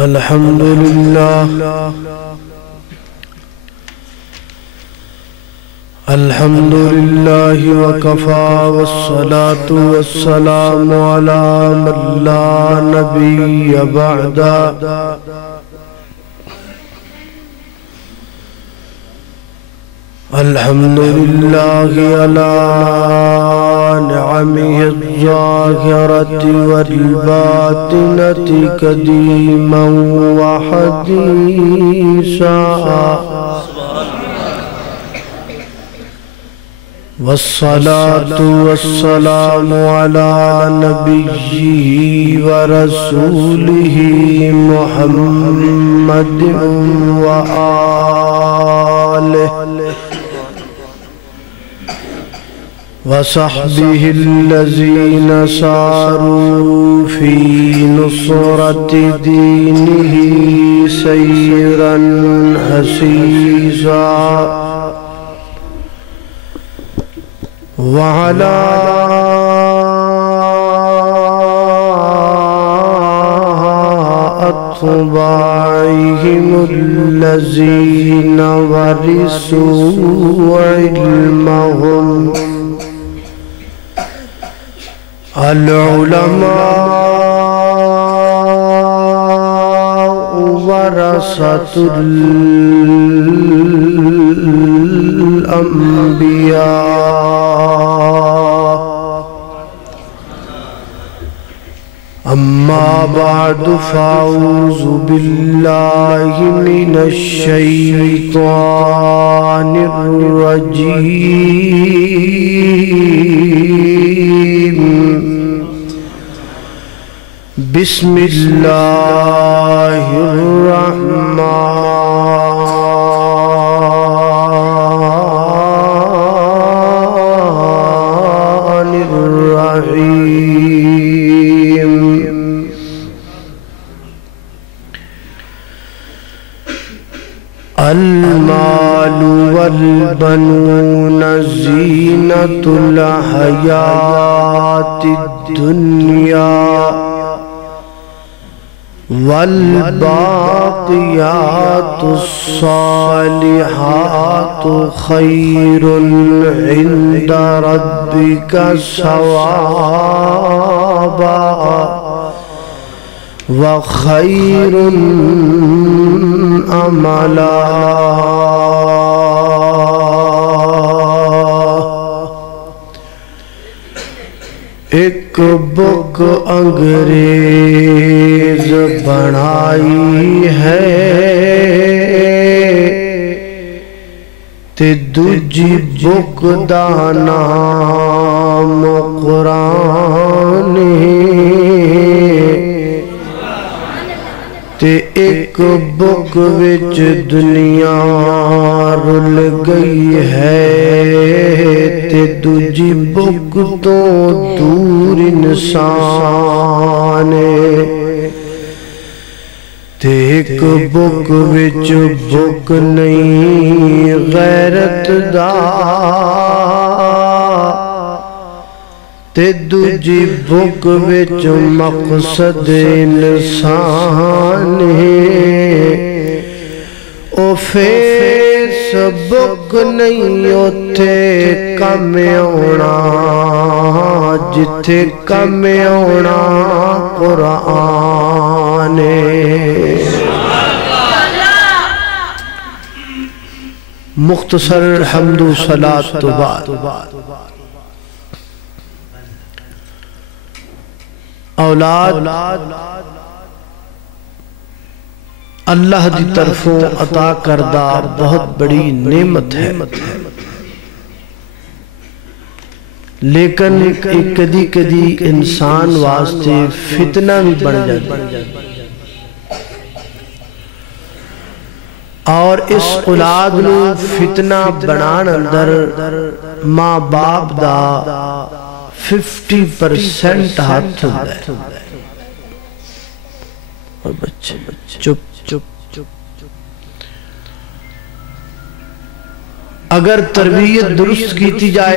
الحمد لله الحمد لله وكفى والصلاة والسلام على من لا نبي بعده الحمد لله على نعمه الظاهرة والباطنة قديما وحديثا والصلاة والسلام على نبيه ورسوله محمد وآله وصحبه الذين ساروا في نصرة دينه سيرا حسيسا وعلى أتباعهم الذين ورثوا علمهم العلماء ورثة الأنبياء أما بعد فأعوذ بالله من الشيطان الرجيم بسم الله الرحمن الرحيم المال والبنون زينة الحياة الدنيا والباقيات الصالحات خير عند ربك ثوابا وخير املا ایک بک انگریز بنائی ہے تے دوجی بک دا نام قرآن تے ایک بک وچ دنیا رل گئی ہے تے دوجی بک تو دور انسان تے ایک بک وچ بک نہیں غیرت دا تے دوجی بک وچ مقصد انسان او فیس بک نہیں اوتھے کم آنا جتھے کم آنا قرآن مختصر حمد و صلاۃ تو بعد اولاد اللہ دی طرفوں عطا کردہ بہت بڑی نعمت ہے لیکن ایک کدی کدی انسان واسطے فتنہ بھی بن جاتا اور اس اولاد نو فتنہ بنان اندر ماں باپ دا 50% ہاتھ ہوتا ہے اور بچے چپ اگر تربیت درست کیتی جائے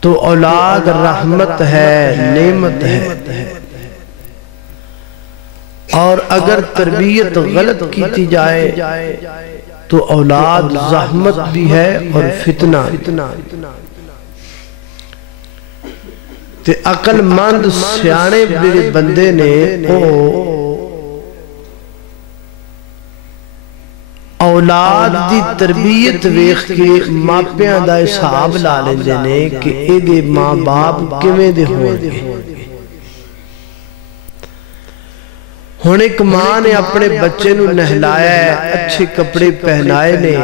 تو اولاد رحمت ہے، نعمت ہے، اور اگر تربیت غلط کیتی جائے تو اولاد زحمت بھی ہے اور فتنہ تے عقل مند سیانے میرے بندے نے اولاد دی تربیت ویکھ کے ماپیاں دا حساب لا لیندے نے کہ اے دے ماں باپ کیویں دے ہون گے۔ ہن ایک ماں نے اپنے بچے نو نہلایا ہے، اچھے کپڑے پہنائے نے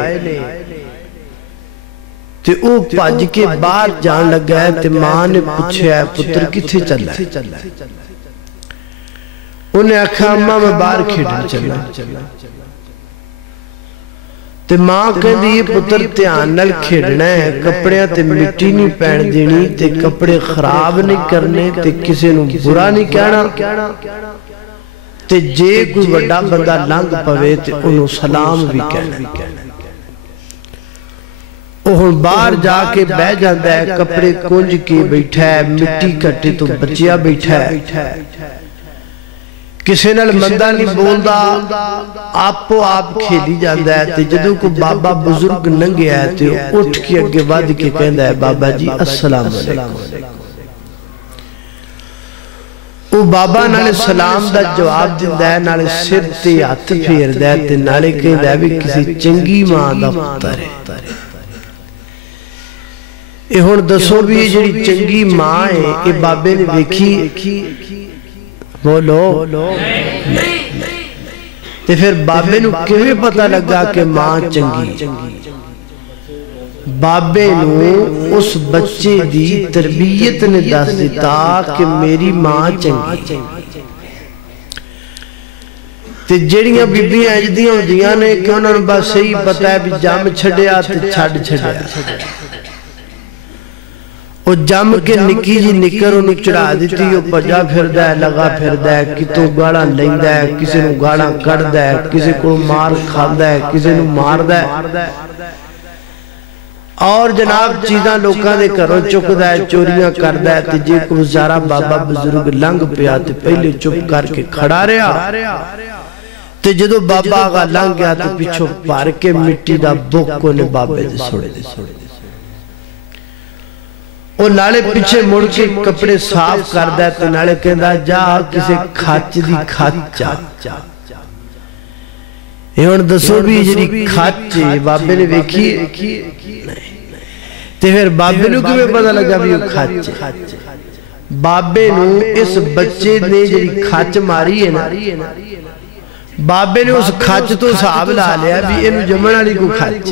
تے او بھج کے باہر جان لگا ہے تے ماں نے پوچھا ہے پتر کتھے چلا ہے؟ انہیں آکھا اماں میں باہر کھیڈن چلا تے ماں کہندی یہ پتر دھیان نال کھیڈنا ہے، کپڑیاں تے مٹی نہیں پین دینی تے کپڑے خراب نہیں کرنے تے کسی نو برا نہیں کہنا تے جے کوئی وڈا بندہ لنگ پوے تے انہوں سلام بھی کہنا۔ وہ باہر جا کے بہ جاندہ ہے، کپڑے کنج کے بیٹھا ہے، مٹی کٹے تو بچیا بیٹھا ہے، کسی نال مندہ نہیں بولدا، آپ کھیلی جاندہ ہے تے جدوں کو بابا بزرگ ننگے آئے تے اٹھ کے اگے ود کے کہندہ ہے بابا جی السلام علیکم۔ وہ بابا نالے سلام دا جواب دیندہ ہے، نالے سر تے ہاتھ پھیردہ ہے تے نالے کہندہ ہے بھی کسی چنگی ماں دا پتر ہے۔ اے ہن دسو بھی جڑی چنگی ماں ہے اے بابے نے دیکھی بولو نہیں تے پھر بابے نو کیویں پتہ لگا کہ ماں چنگی؟ بابے نو اس بچے دی تربیت نے دس دیتا کہ میری ماں چنگی تے جڑیاں بیبیاں اجدیاں ہوندیاں نے کہ انہاں نوں بس صحیح پتہ ہے بھی جم چھڈیا تے چھڈیا وہ جم کے نکی جی نکر انہوں چڑھا دیتی وہ پجا پھردہ ہے، لگا پھردہ ہے، کتوں گاڑا لیندہ ہے، کسی نو گاڑا کردہ ہے، کسی کو مار کھاندہ ہے، کسی نو ماردہ ہے اور جناب چیزاں لوکاں دے کروں چکدہ ہے، چوریاں کردہ ہے تے جے کو زارہ بابا بزرگ لنگ پیا تے پہلے چپ کر کے کھڑا رہا تے جدو بابا آگا لنگ گیا تے پیچھو پار کے مٹی دا بکو نے بابے دے سوڑے دے وہ نالے پیچھے مڑ کے کپڑے صاف کردہ ہے تو نالے کہندہ جا کسے کھاچ دی کھاچا یہ ان دسو بھی جنی کھاچے بابے نے ویکھی تے پھر بابے نو کیوں میں پتہ لگا بھی وہ کھاچے بابے نو اس بچے نے جنی کھاچ ماری ہے نا بابے نے اس کھاچ تو صحاب لا لیا بھی انو جمعنا لی کو کھاچ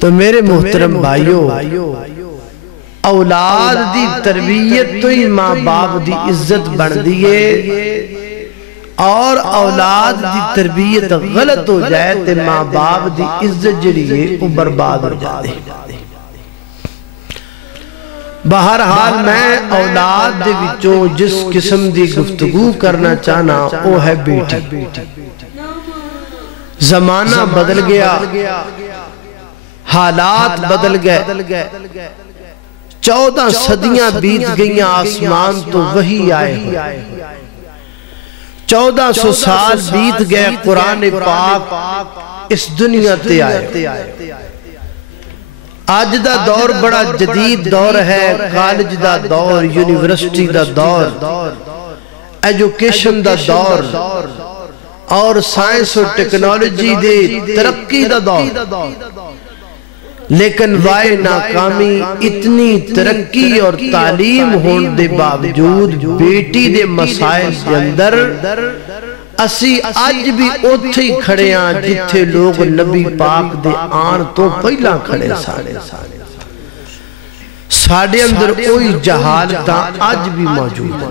تو میرے محترم بھائیو اولاد دی تربیت تو ہی ماں باپ دی عزت بن دیئے اور اولاد دی تربیت غلط ہو جائے تے ماں باپ دی عزت جڑیے وہ برباد ہو جائے۔ بہرحال میں اولاد دے وچوں جس قسم دی گفتگو کرنا چاہنا وہ ہے بیٹی۔ زمانہ بدل گیا، حالات بدل گئے، 14 صدیاں بیت گئیاں آسمان تو وہی آئے ہوئے، 1400 سال بیت گئے قرآن پاک اس دنیا تے آئے۔ آج دا دور بڑا جدید دور ہے، کالج دا دور، یونیورسٹی دا دور، ایجوکیشن دا دور اور سائنس اور ٹیکنالوجی دے ترقی دا دور، لیکن وائے ناکامی اتنی ترقی اور تعلیم ہون دے باوجود بیٹی دے مسائل کے اندر اسی آج بھی اتھے ہی کھڑے ہیں جتھے لوگ نبی پاک دے آن تو پہلا کھڑے ساڑھے اندر کوئی جہالتاں آج بھی موجود ہے۔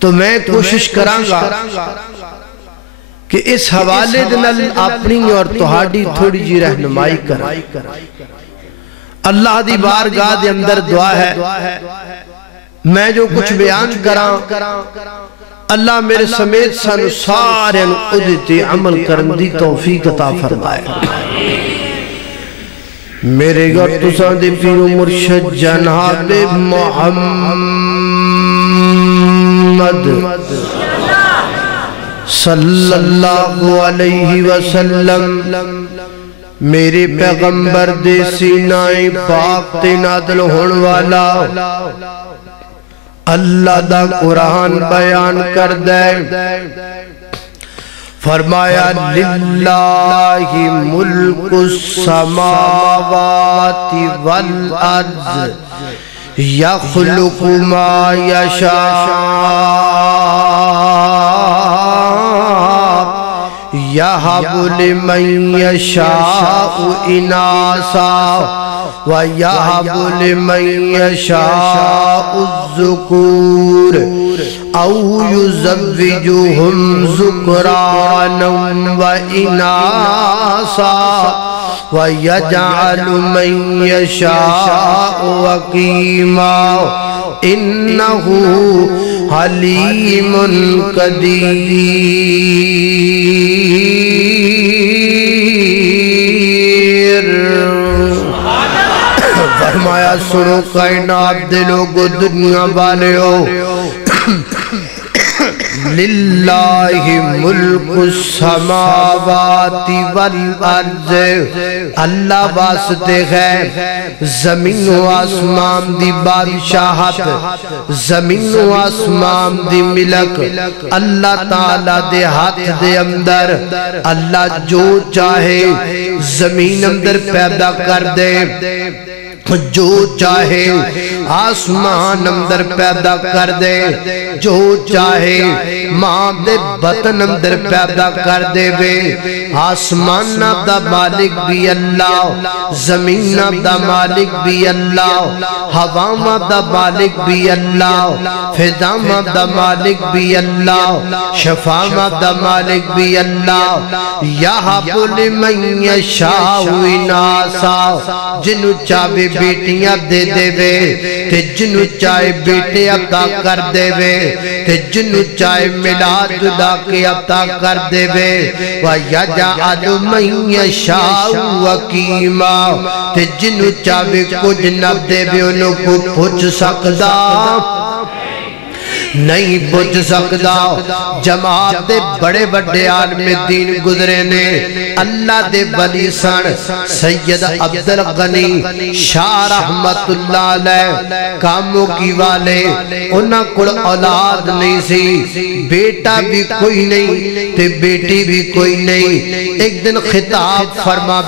تو میں کوشش کرانگا کہ اس حوالے دنال اپنی اور تہاڈی تھوڑی جی رہنمائی کریں۔ اللہ دی بارگاہ دے اندر دعا ہے میں جو کچھ بیان کراں اللہ میرے سمیت سانو سارے ادھتے عمل کرن دی توفیق عطا فرمائے۔ میرے گھر تساں دے پیر و مرشد جناب محمد محمد صلی اللہ علیہ وسلم میرے پیغمبر دے سینائے پاک تے نازل ہون والا اللہ دا قرآن بیان کر دے فرمایا للہ ملک السماوات والارض یخلق ما یشاء یہب لمن یشاء اناسا وَيَهَبُ لِمَن يَشَاءُ الذُّكُورَ أَوْ يُزَوِّجُهُمْ ذُكْرَانًا وَإِنَاثًا وَيَجْعَلُ مَن يَشَاءُ عَقِيمًا إِنَّهُ حَلِيمٌ قدیر۔ فرمایا سنو کائنات دلو کو دنیا والے ہو للہ ملک السماوات والارض اللہ واسطے ہے زمین و آسمان دی بادشاہت زمین و آسمان دی ملک اللہ تعالیٰ دے ہاتھ دے اندر اللہ جو چاہے زمین اندر پیدا کر دے جو چاہے آسمان اندر پیدا کر دے جو چاہے ماں دے بطن اندر پیدا کر دے وے آسمان دا مالک بھی اللہ زمین دا مالک بھی اللہ ہوا دا مالک بھی اللہ فضا دا مالک بھی اللہ شفا دا مالک بھی اللہ یہب لمن یشاء اناسا جنو چاہے بیٹیاں دے دے وے تے جنو چاہے بیٹے عطا کر دے وے تے جنو چاہے ملا جدا کے عطا کر دے وے وَيَجْعَلُ مَن يَشَاءُ عَقِيمًا تے جنو چاہے کچھ نہ دے وے انہوں کو پوچھ سکدا نہیں پوچھ سکدا جماعت دے بڑے بڑے عالم دین گزرے نے اللہ دے ولی سن سید عبدالغنی شاہ رحمت اللہ علیہ کاموں کی والے انہاں کڑ اولاد نہیں سی بیٹا بھی کوئی نہیں تے بیٹی بھی کوئی نہیں ایک دن خطاب فرما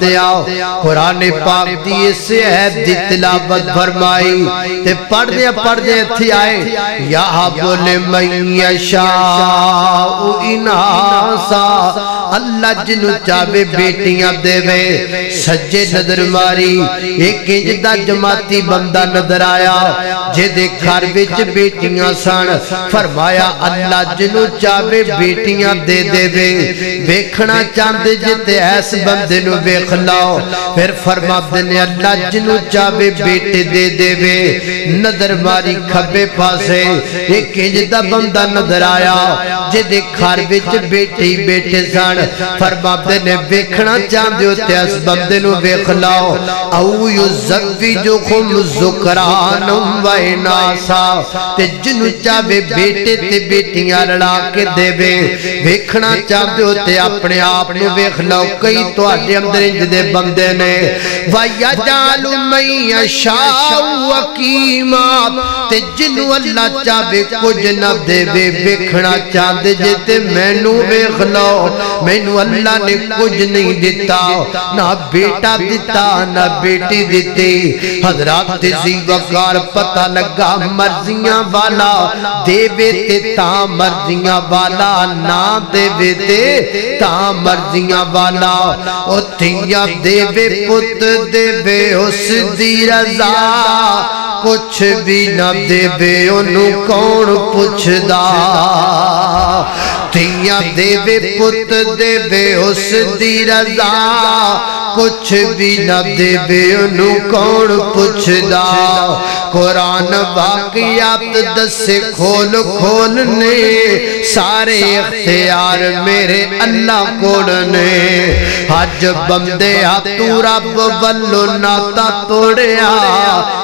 دیا قرآن پاک دیئے سے عہد دی تلاوت فرمائی تے پڑھ دیا تھی آئے یہب لمن یشاء اناسا اللہ جنو چاہے بیٹیاں دے وے سجے نظر ماری ایک انجدہ جماعتی بندہ نظر آیا جے دے گھر وچ بیٹیاں سن فرمایا اللہ جنو چاہے بیٹیاں دے دے وے ویکھنا چاندے جتے ایس بندے نو ویکھ لاؤ پھر فرما دینے اللہ جنو چاہے بیٹے دے دے وے نظر ماری کھبے پاسے ایک انجدہ بندہ نظر آیا جے دے گھر وچ بیٹے سن فرما دینے ویکھنا چاندے ہوتے اس بندے نو ویکھ لاؤ او یزوجہم ذکرانا و اناسا تے جنو چاہے بیٹے تے بیٹیاں لڑا کے دے وے ویکھنا چاہتے ہوتے اپنے آپ نو ویکھ لاؤ کئی تو آٹے اندر انجدے بندے نے وَيَجْعَلُ مَن يَشَاءُ عَقِيمًا تے جنو اللہ چاہے کچھ نہ دے وے ویکھنا چاہتے جتے میں نو ویکھ لاؤ میں نو اللہ نے کچھ نہیں دیتا نہ بیٹا دیتا نہ بیٹی دیتی حضرات زی وقار پتہ لگا مرضیاں والا دے وے تے تا مرضیاں والا نہ دے وے تے تا مرضیاں والا او تھیا دے وے پت دے وے اس دی رضا کچھ بھی نہ دے وے انہوں کون پوچھ دا تیاں دے وے پت دے وے اس دی رضا کچھ بھی نہ دے وے انہوں کون پوچھ دا قرآن واقعات دس کھول کھولنے سارے اختیار میرے اللہ کوڑنے حج بندے تو رب والو ناتا توڑیا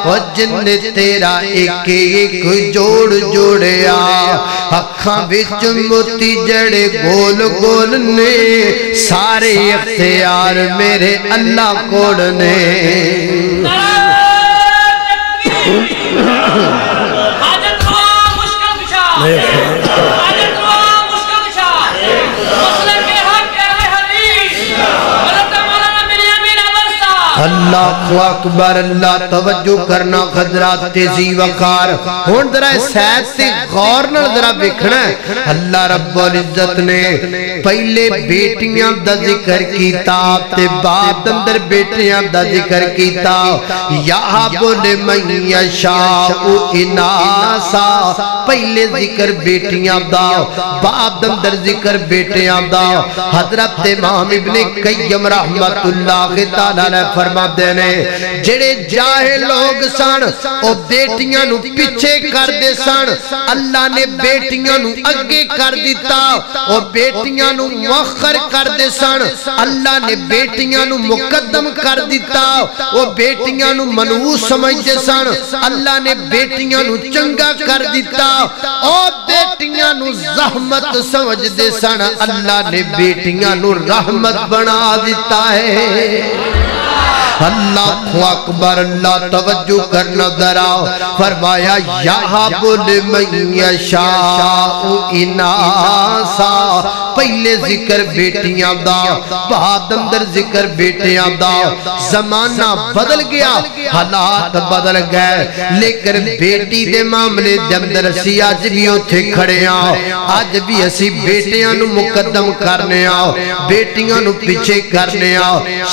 اور جن تیرا ایک ایک جوڑ جوڑیا اکھاں بچ موتی جڑے گول گول نے سارے اختیار میرے اللہ کوڑنے اللہ اکبر اللہ توجہ کرنا خضرات تیزی وقار ہون ذرا سید سے غور نہ ذرا بکھنا ہے اللہ رب العزت نے پہلے بیٹیاں دا ذکر کیتا تے بعد اندر بیٹیاں دا ذکر کیتا یا بولے من یشاء اناسا پہلے ذکر بیٹیاں دا بعد اندر ذکر بیٹیاں دا حضرت امام ابن قیم رحمت اللہ تعالی فرما دینے جڑے جاہے لوگ سن او بیٹیاں نو پیچھے کر دے سن اللہ نے بیٹیاں نو اگے کر دیتا او بیٹیاں نو مؤخر کر دے سن اللہ نے بیٹیاں نو مقدم کر دیتا او بیٹیاں نو منحوس سمجھ دے سن اللہ نے بیٹیاں نو چنگا کر دیتا او بیٹیاں نو زحمت سمجھ دے سن اللہ نے بیٹیاں نو رحمت بنا دیتا ہے اللہ اکبر اللہ توجہ کرنا ذرا فرمایا یہاب لمن یشاء اناسا پہلے ذکر بیٹیاں دا بعد اندر ذکر بیٹیاں دا زمانہ بدل گیا حالات بدل گئے لیکن بیٹی دے معاملے دے اندر اسی آج بھی اتھے کھڑے آج بھی اسی بیٹیاں نو مقدم کرنے بیٹیاں نو پیچھے کرنے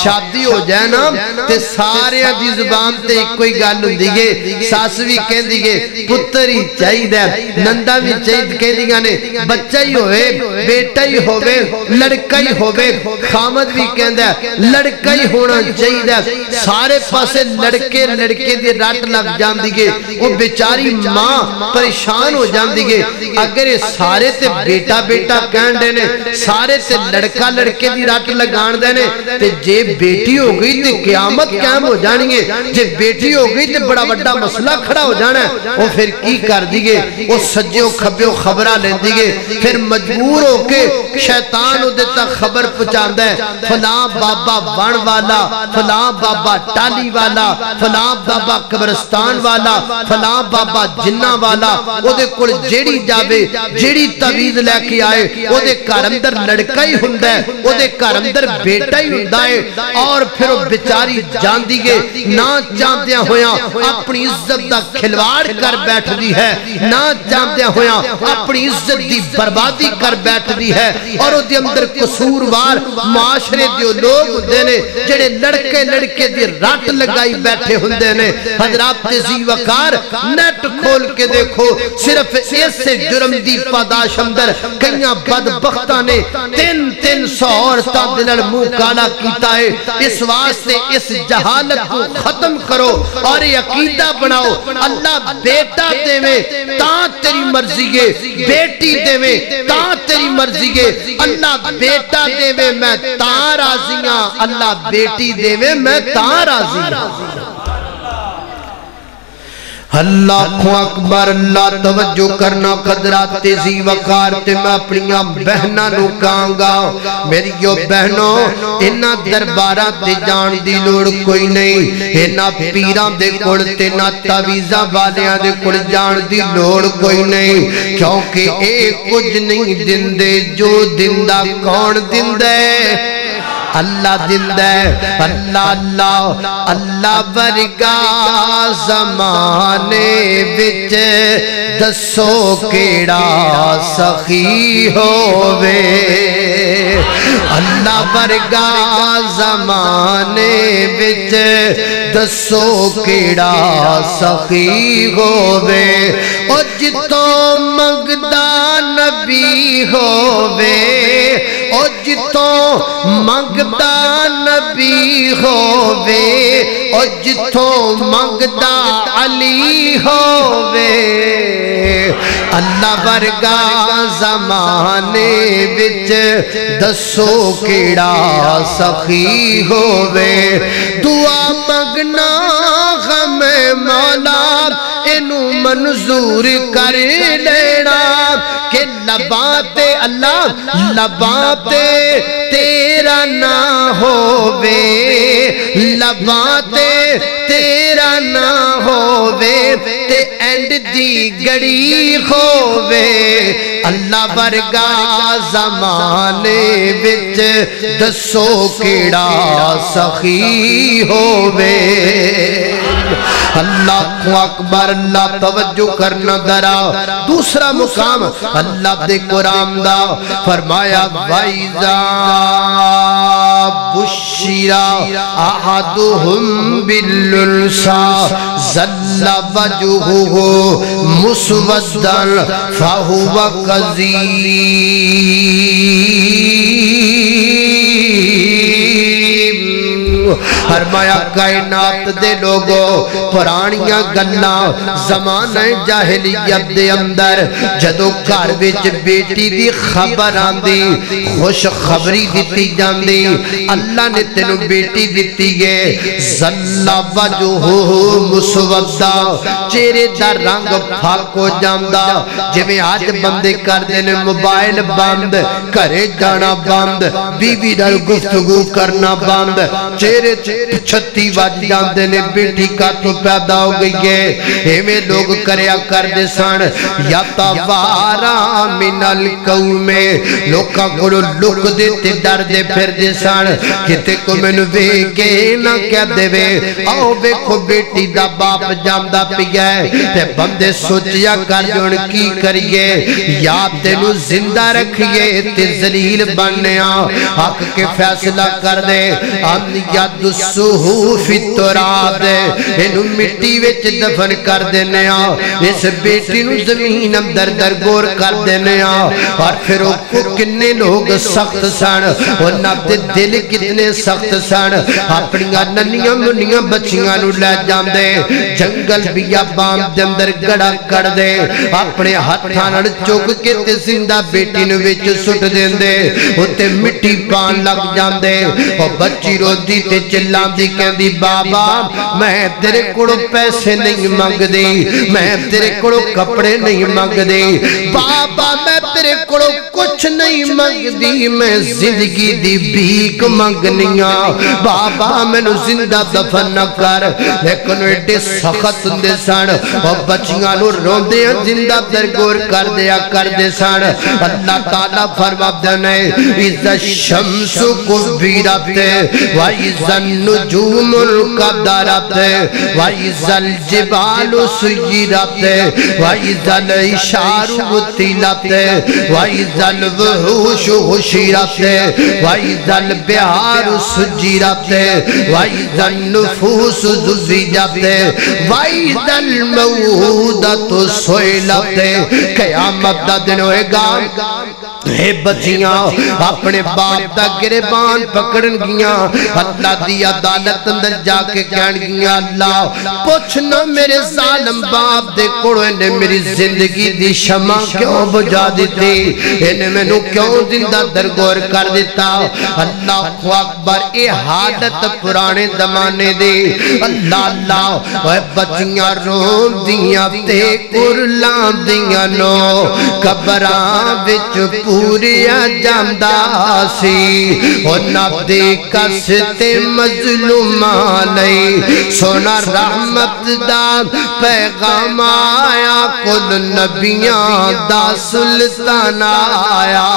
شادی ہو جائے نا تے سارے دی زبان تے کوئی گل ہوندی ہے ساس بھی کہندی ہے پتر ہی چاہیے دے نندا بھی چاہیے کہندیاں نے بچہ ہی ہوئے بیٹا ہی ہوئے لڑکا ہی ہوئے خامد بھی کہندا ہے لڑکا ہی ہونا چاہیے دے سارے پاسے لڑکے لڑکے دی رٹ لگ جاندی ہے وہ بیچاری ماں پریشان ہو جاندی ہے اگر سارے تے بیٹا بیٹا کہن دے نے سارے تے لڑکا لڑکے دی رٹ لگان دے نے تے جے بیٹی ہو گئی تے قیامت قائم ہو جانی ہے جے بیٹی ہو گئی تے بڑا بڑا مسئلہ کھڑا ہو جانا ہے وہ پھر کی کر دیگے وہ سجیوں کھبیوں خبرہ لیں دیگے پھر مجبور ہو کے شیطان ہو دیتا خبر پچاندہ ہے فلاں بابا وان والا فلاں بابا ٹالی والا فلاں بابا قبرستان والا فلاں بابا جنہ والا وہ دے کل جیڑی جاوے جیڑی تویز لے کے آئے وہ دے کار اندر لڑکا ہی ہندہ ہے وہ دے کار اندر بیٹا ہی ہندہ ہے اور پھر وہ بچاری جان دیگے نہ جاندیاں ہویاں اپنی عزت دا کھلواڑ کر بیٹھ دی ہے نہ جاندیاں ہویاں اپنی عزت دی بربادی کر بیٹھ دی ہے اور وہ دی اندر قصوروار معاشرے دیو لوگ دینے جڑے لڑکے لڑکے دی رات لگائی بیٹھے ہندے نے حضرات تیزی وقار نیٹ کھول کے دیکھو صرف ایسے جرم دی پاداش اندر کئیاں بدبختہ نے 300 عورتاں دلال منہ کالا کیتا ہے اس واسطے اس جہالت کو ختم کرو اور یہ عقیدہ بناؤ اللہ بیٹا دے میں تاں تیری مرضی گے بیٹی دے میں تاں تیری مرضی گے اللہ بیٹا دے میں تاں راضیاں اللہ بیٹی دے میں تاں راضیاں اللہ اکبر اللہ توجہ کرنا قدرات تیزی وقار تے میں اپنیاں بہنہ نو کہاں گا میری یو بہنوں انہاں دربارہ تے جان دی لوڑ کوئی نہیں انہاں پیران دے کڑ تے نہ تعویزہ والیاں دے کڑ جان دی لوڑ کوئی نہیں کیونکہ ایک کچھ نہیں دن دے جو دن دا کون دن دے اللہ زندہ ہے اللہ اللہ اللہ ورگا زمانے وچ دسو کیڑا سخی ہووے اللہ ورگا زمانے وچ دسو کیڑا سخی ہووے او جتوں منگدا نبی ہووے او جتوں منگدا نبی ہووے او جتوں منگدا علی ہووے اللہ ورگا زمانے وچ دسو کیڑا سخی ہووے دعا منگنا غم مولا اینو منظور کر لینا کہ لباں تے اللہ لباں تے تیرا نہ ہووے لباں تے تیرا نہ ہووے تے اینڈ دی گڑی ہووے اللہ ورگا زمانے وچ دسو کیڑا سخی ہووے اللہ اکبر اللہ توجہ کرنا درا دوسرا مقام اللہ دے قرآن دا فرمایا وَإِذَا بُشِّرَ أَحَدُهُمْ بِالْأُنْثَىٰ ظَلَّ وَجْهُهُ مُسْوَدًّا فَهُوَ فرمایا کائنات دے لوگوں پرانیاں گلاں زمانہ جاہلیت دے اندر جدو گھر وچ بیٹی دی خبر آندی خوش خبری دتی جاندی اللہ نے تینوں بیٹی دتی ہے ظل وجہہ مسودا چہرے دا رنگ پھاک ہو جاندا جویں آج بندے کردے نے موبائل بند گھرے جانا بند بیوی نال گفتگو کرنا بند چہرے چھتی وج جاندے نے بیٹی کا تو پیدا ہو گئی ہے ایویں لوگ کریا کردے سن یا توارا من القوم لوکاں کولوں لک دے تے ڈر دے پھر دے سن کتے کو مینوں ویکھے نہ کہہ دے وے آؤ ویکھو بیٹی دا باپ جاندا پیا ہے تے بندے سوچیا کر جون کی کریے یا تینوں زندہ رکھیے تے ذلیل بنیا حق کے فیصلہ کر دے ان ید الصحوف التراب انہوں مٹی وچ دفن کر دینے اس بیٹی نو زمین اندر درگور کر دینے اور پھر وہ کنے لوگ سخت سن انہاں دے دل کتنے سخت سن اپنیاں ننیاں منیاں بچیاں نو لے جاندے جنگل بیابان دے اندر گڑا کر دے اپنے ہتھاں نال چک کے تے زندہ بیٹی نو وچ سٹ دیندے اوتے مٹی پان لگ جاندے او بچی روندی تے چلان دی کہندی بابا میں تیرے کڑو پیسے نہیں مانگ دی میں تیرے کڑو کپڑے نہیں مانگ دی بابا میں تیرے کڑو کچھ نہیں مانگ دی میں زندگی دی بھیک مانگنیاں بابا میں نو زندہ دفن نہ کر لیکن ایڈے سخت دے سن اور بچیاں نو روندے زندہ درگور کر دے سن اللہ تعالیٰ فرما دینے اِذَا الشَّمْسُ كُبِّرَتْ وَإِذَا النُّجُومُ الْقَدَرَتْ وَإِذَا الْجِبَالُ سُيِّرَتْ وَإِذَا الْعِشَارُ عُطِّلَتْ وَإِذَا الْوُحُوشُ حُشِرَتْ وَإِذَا الْبِحَارُ سُجِّرَتْ وَإِذَا النُّفُوسُ زُوِّجَتْ وَإِذَا الْمَوْءُودَةُ سُئِلَتْ قیامت دا دن ہوئے گا اے بچیاں اپنے باپ دا گریبان پکڑن گیاں اللہ دی عدالت اندر جا کے کہن گیاں اللہ پوچھنا میرے ظالم باپ دے کوڑو انہیں میری زندگی دی شمع کیوں بجا دیتی انہیں میں نو کیوں زندہ درگور کر دیتا اللہ اکبر اے حالت پرانے زمانے دے اللہ اللہ اے بچیاں رون دیاں تے قرلان دیاں نو قبران وچ پوریا جاندہ سی ہونا دے کستے مظلومان لئی سونا رحمت دا پیغام آیا کل نبیاں دا سلطان سلطان آیا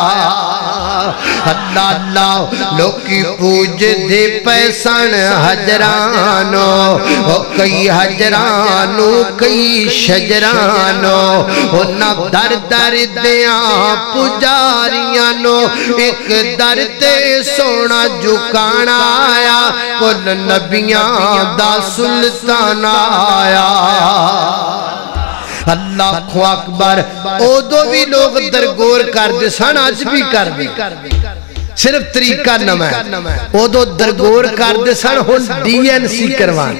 اللہ اللہ لوکی پوج دے پیسان حجرانو کئی حجرانو کئی شجرانو نہ در در دیاں پجاریانو ایک در تے سونا جھکانا آیا کل نبیاں دا سلطان آیا اللہ کو اکبر او دو بھی لوگ درگور کر دے سن آج بھی کر دے صرف طریقہ نہ ہے او دو درگور کر دے سن ہون ڈی این سی کروان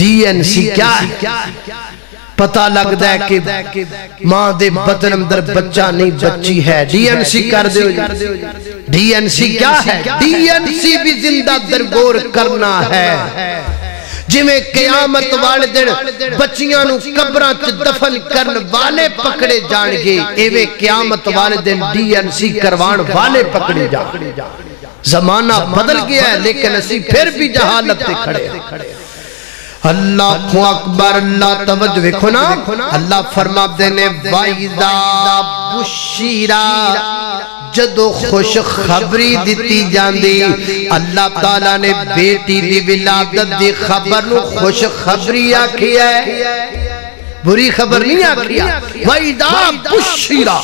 ڈی این سی کیا ہے پتہ لگ دے کہ ماں دے بطن اندر بچہ نہیں بچی ہے ڈی این سی کر دے ڈی این سی کیا ہے ڈی این سی بھی زندہ درگور کرنا ہے جی میں قیامت والے دن بچیاں نو قبران چ دفن کرن والے پکڑے جان گے ایوے قیامت والے دن ڈی این سی کروان والے پکڑے جان زمانہ بدل گیا ہے لیکن اسی پھر بھی جہالت تے کھڑے اللہ کو اکبر اللہ توجہ دیکھو نا اللہ فرما دینے وَإِذَا بُشِّرَا جدو خوش خبری دیتی جاندی اللہ تعالیٰ نے بیٹی دی ولادت دی خبر نو خوش خبری آکھی ہے بری خبر نہیں آکھی ہے وَإِذَا بُشِّرَا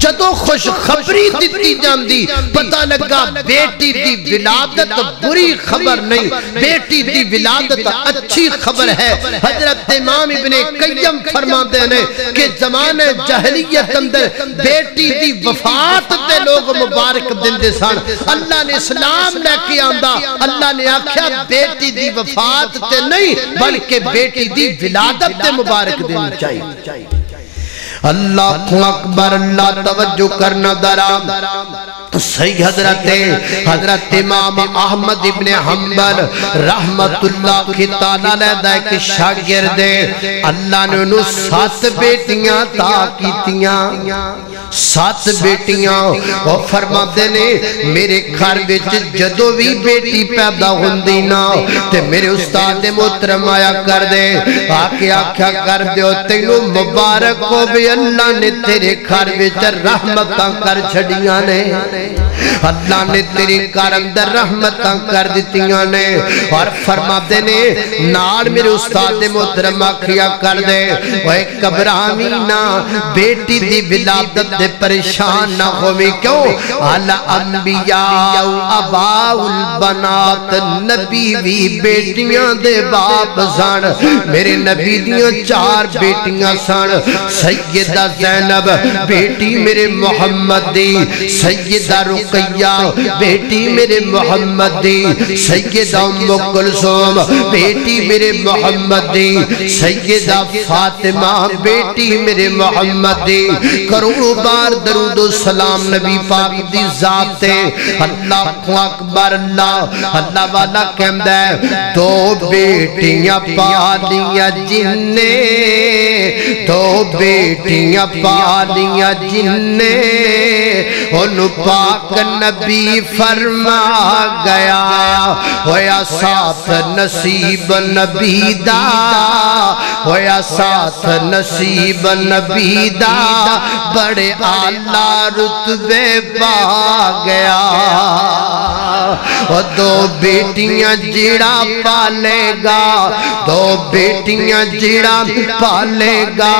جدو خوش خبری دیتی جاندی پتہ لگا بیٹی دی ولادت بری خبر نہیں بیٹی دی ولادت اچھی خبر ہے حضرت امام ابن قیم فرما دینے کہ زمانہ جہلیت اندر بیٹی دی وفات تے لوگ مبارک دن دے سان اللہ نے اسلام لے کے آندہ اللہ نے آکھیا بیٹی دی وفات تے نہیں بلکہ بیٹی دی ولادت تے مبارک دن چاہیے اللہ کو اکبر اللہ توجہ کرنا درام صحیح حضرت امام احمد ابن حنبل رحمت اللہ کی تعالیٰ لیدہ ایک شاگرد اللہ نے انہوں 7 بیٹیاں تا کیتیاں 7 بیٹیاں وہ فرما دینے میرے گھر وچ جدو بھی بیٹی پیدا ہوندی نا تے میرے استاد محترم آیا کر دے آکے آکھا کر دے تینوں مبارک ہو بھی اللہ نے تیرے گھر وچ رحمتاں کر چھڑیاں نے اللہ نے تیرے گھر اندر رحمتاں کر دیتیاں نے اور فرما دینے نال میرے استاد محترم آکھیا کر دے وہ ایک کبرامینا بیٹی دی ولادت دے پریشان نہ ہوئی کیوں علی انبیاء اباء البنات نبی بھی بیٹیاں دے باپ سان میرے نبی دیاں 4 بیٹیاں سان سیدہ زینب بیٹی میرے محمد دی سیدہ رقیہ بیٹی میرے محمد دی سیدہ ام کلثوم بیٹی میرے محمد دی سیدہ فاطمہ بیٹی میرے محمد دی کروڑوں بار درود و سلام نبی پاک دی ذات اللہ کو اکبر اللہ والا کہم دے 2 بیٹیاں پالیاں جن نے 2 بیٹیاں پالیاں جن نے ان پاک نبی فرما گیا ہویا ساتھ نصیب نبی دا ہویا ساتھ نصیب نبی دا بڑے اعلیٰ رتبے پا گیا وہ 2 بیٹیاں جڑا پالے گا 2 بیٹیاں جڑا پالے گا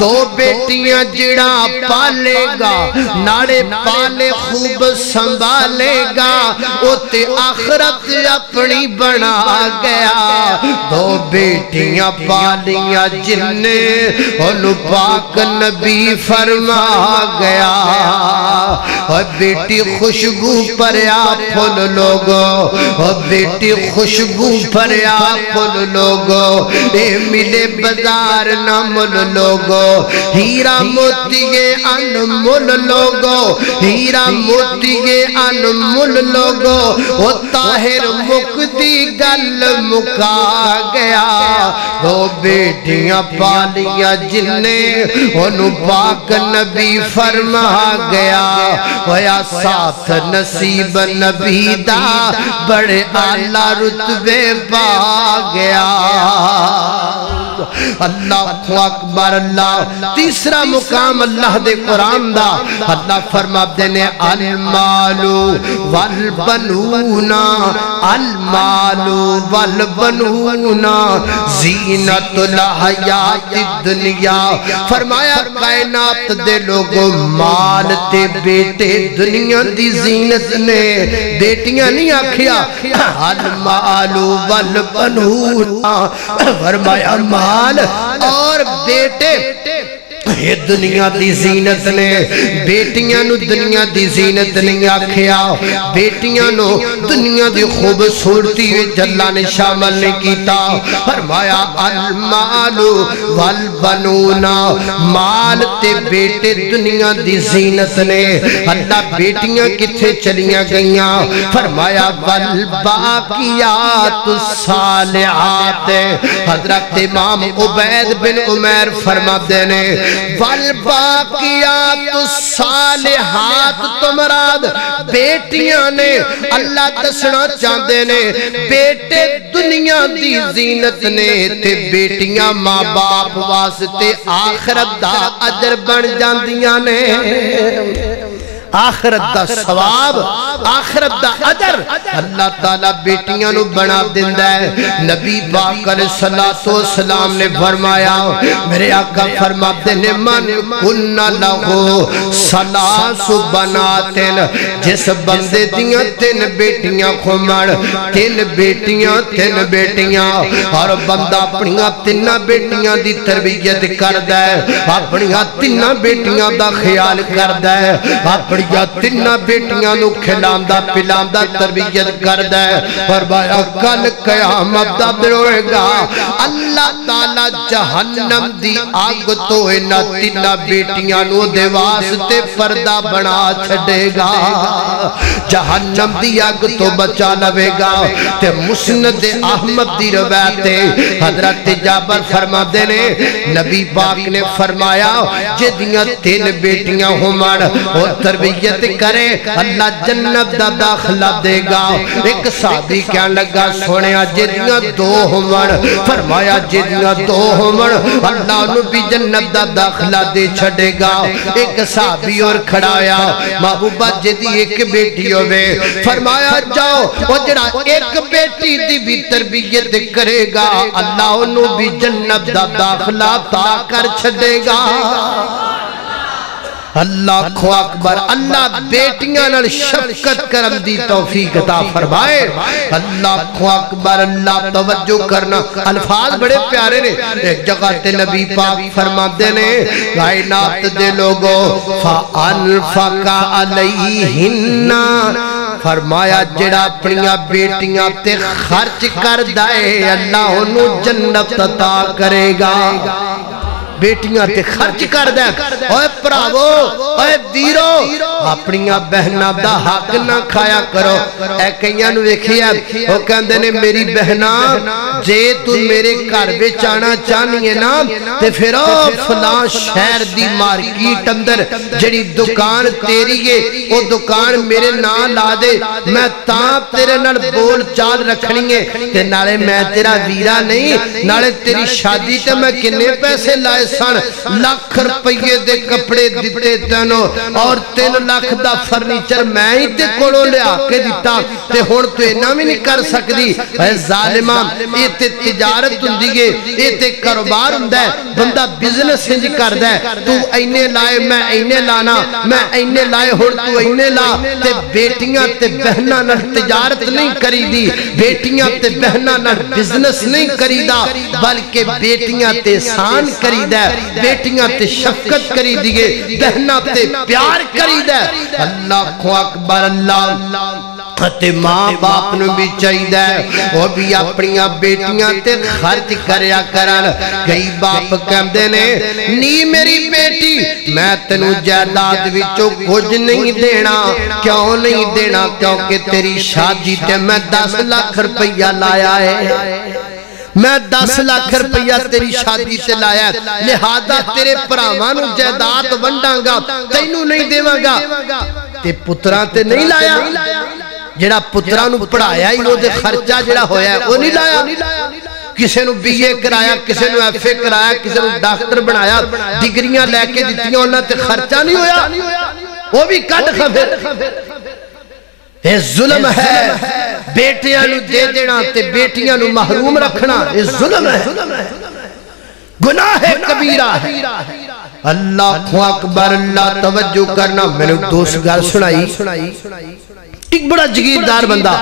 2 بیٹیاں جڑا پالے گا ناڑے پالے خوب سنبھالے گا اتے آخرت اپنی بنا گیا 2 بیٹیاں پالیاں جن نے ان پاک نبی فرما گیا اور بیٹی خوشبو پر آپ پھول لوگو اور بیٹی خوشبو پر آپ پھول لوگو اے ملے بازار نہ مل لوگو ہیرا موتیے انمول لوگو ہیرا موتیے انمول لوگو وہ طاہر مقدی گل مکا گیا 2 بیٹیاں پالیاں جن نے انہوں پاک نبی فرما گیا ویا ساتھ نصیب نبی دا بڑے اعلیٰ رتبے پا گیا اللہ اکبر اللہ تیسرا مقام اللہ دے قرآن دا اللہ فرما دینے المالو والبنونا المالو والبنونا زینت الحیات الدنیا فرمایا کائنات دے لوگوں مال تے بیٹے دنیا دی زینت نے بیٹیاں نہیں آکھیا المالو والبنونا فرمایا مال اور بیٹے یہ دنیا دی زینت نے بیٹیاں نو دنیا دی زینت نہیں آکھیا بیٹیاں نو دنیا دی خوبصورتی اللہ نے شامل نہیں کیتا فرمایا المال والبنون مال تے بیٹے دنیا دی زینت نے اللہ بیٹیاں کتھے چلیاں گئیاں فرمایا والباقیات الصالحات حضرت امام عبید بن عمیر فرما دینے والباقیات الصالحات تو مراد بیٹیاں نے اللہ دسنا چاہتے نے بیٹے دنیا دی زینت نے تے بیٹیاں ماں باپ واسطے آخرت دا اجر بن جاندیاں نے آخرت دا ثواب آخرت دا اجر اللہ تعالیٰ بیٹیاں نو بنا دیندہ ہے نبی پاک علیہ السلام نے فرمایا میرے آقا فرما دینے من کننا لہو سلاس بناتن جس بندے دیاں تین بیٹیاں کھمڑ تین بیٹیاں اور بندہ اپنیاں تین بیٹیاں دی تربیت کردہ ہے اپنیاں تین بیٹیاں دا خیال کردہ ہے اپنی یا تینہ بیٹیاں نو کھلاندہ پلاندہ تربیت کردہ ہے فرمایا کل قیامت دا بروئے گا اللہ تعالیٰ جہنم دی آگ تو انہ تینہ بیٹیاں نو دے واسطے پردہ بنا چھڑے گا جہنم دی آگ تو بچا لوے گا تے مسند احمد دی روایتے حضرت جابر فرما دینے نبی پاک نے فرمایا جدیاں تین بیٹیاں ہمار اور تربیت کرے اللہ جنت دا داخلہ دے گا ایک صحابی کیا لگا سوڑیا جدیاں دو ہمار فرمایا جدیاں دو ہمار اللہ انہوں بھی جنت دا داخلہ دے چھڑے گا ایک صحابی اور کھڑایا محبوبہ جدی ایک بیٹی ہوئے فرمایا جاؤ وہ جڑا ایک بیٹی دی بھی تربیت کرے گا اللہ انہوں بھی جنت دا داخلہ تا کر چھڑے گا اللہ کو اکبر اللہ بیٹیاں نال شفقت کرم دی توفیق عطا فرمائے اللہ کو اکبر اللہ توجہ کرنا الفاظ بڑے پیارے نے ایک جگہ تے نبی پاک فرما دینے کائنات دے لوگوں فَأَنْفَقَ عَلَيْهِنَّ فرمایا جڑا اپنیاں بیٹیاں تے خرچ کر دائے اللہ انہوں جنت عطا کرے گا بیٹیاں تے خرچ کر دیں اوہ پراوو اوہ ویرو اپنیاں بہنہ دا حق نہ کھایا کرو اے کئیاں نو دیکھیا وہ کہندے نے میری بہنہ جے تو میرے گھر وچ آنا چاہنی ہے نا تے پھر فلاں شہر دی مارکیٹ اندر جڑی دکان تیری ہے وہ دکان میرے نام لا دے میں تاں تیرے نال بول چال رکھنی ہے تے نالے میں تیرا ویرا نہیں نالے تیری شادی تے میں کنے پیسے لائے سن لاکھ روپیے دے کپڑے دیتے تینوں اور 3 لاکھ دا فرنیچر میں ہی تے کولوں لے آکے دیتا تے ہون تو اینا بھی نہیں کر سکتی اے ظالمان یہ تے تجارت ہوں دیئے یہ تے کاروبار ہوں دے بندہ بزنس سنج کر دے تو اینے لائے میں اینے لانا میں اینے لائے ہون تو اینے لا تے بیٹیاں تے بہنہ نہ تجارت نہیں کری دی بیٹیاں تے بہنہ نہ بزنس نہیں کری دا بلکہ بیٹیاں تے سان کری دا بیٹیاں تے شفقت کری دیئے بہنہ تے پیار کری دے اللہ کو اکبر اللہ تے ماں باپ نو بھی چاہی دے وہ بھی اپنیاں بیٹیاں تے خرچ کریا کرن کئی باپ کہندے نے نی میری بیٹی میں تنو جائیداد وچوں کچھ نہیں دینا کیوں نہیں دینا کیونکہ تیری شادی تے میں 10 لاکھ روپیہ لایا ہے میں 10 لاکھ روپیہ تیری شادی سے لایا لہذا تیرے پراوانو جائیداد ونڈاں گا تینوں نہیں دیواں گا تے پتران تے نہیں لایا جڑا پترانو پڑھایا ہی وہ دے خرچہ جڑا ہویا ہے وہ نہیں لایا کسے نو بی اے کرایا کسے نو ایف اے کرایا کسے نو ڈاکٹر بنایا ڈگریاں لے کے دیتیاں انہاں تے خرچہ نہیں ہویا وہ بھی کٹ خفر یہ ظلم ہے بیٹیاں نو دے دینا تے بیٹیاں نو محروم رکھنا یہ ظلم ہے گناہ کبیرہ ہے اللہ اکبر اللہ توجہ کرنا میں نے دوست گھر سنائی ایک بڑا جگیردار بندہ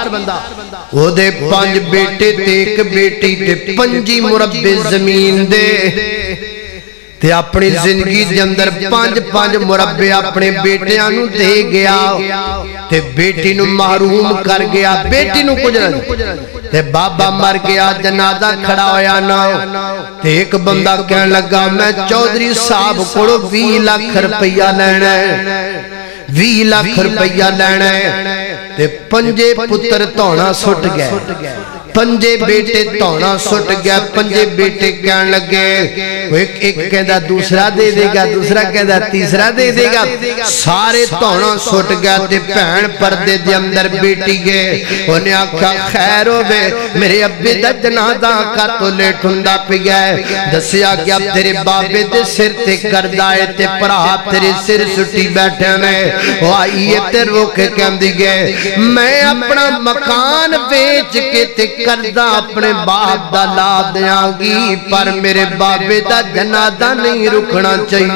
وہ دے 5 بیٹے تے 1 بیٹی تے 5 مربع زمین دے تے اپنی زندگی دے اندر 5 مربع اپنے بیٹیاں نو دے گیا تے بیٹی نو محروم کر گیا بیٹی نو کچھ نہیں تے بابا مر گیا جنازہ کھڑا ہویا نا تے ایک بندہ کہنے لگا میں چودھری صاحب کو 20 لاکھ روپیہ لینا ہے 20 لاکھ روپیہ لینا ہے تے 5 پتر تونا سٹ گئے 5 بیٹے تونا سٹ گیا 5 بیٹے کہنے لگے ایک کہتا دوسرا دے دے گا دوسرا کہتا تیسرا دے دے گا سارے تونا سٹ گیا تے پہن پردے دے اندر بیٹی گئے انہیں آکھا خیر ہوئے میرے ابے دا جنازہ کا تو لیٹ ہندہ پی گئے دسیا کہ اب تیرے بابے دے سر تے کردائے تے پرہا تیرے سر سٹی بیٹھے میں وہ آئیے تے روکے کہم دی گئے میں اپنا مکان بیچ کے تے کردہ اپنے باپ دا لا دیاں گی پر میرے بابے دا جنازہ نہیں رکھنا چاہیے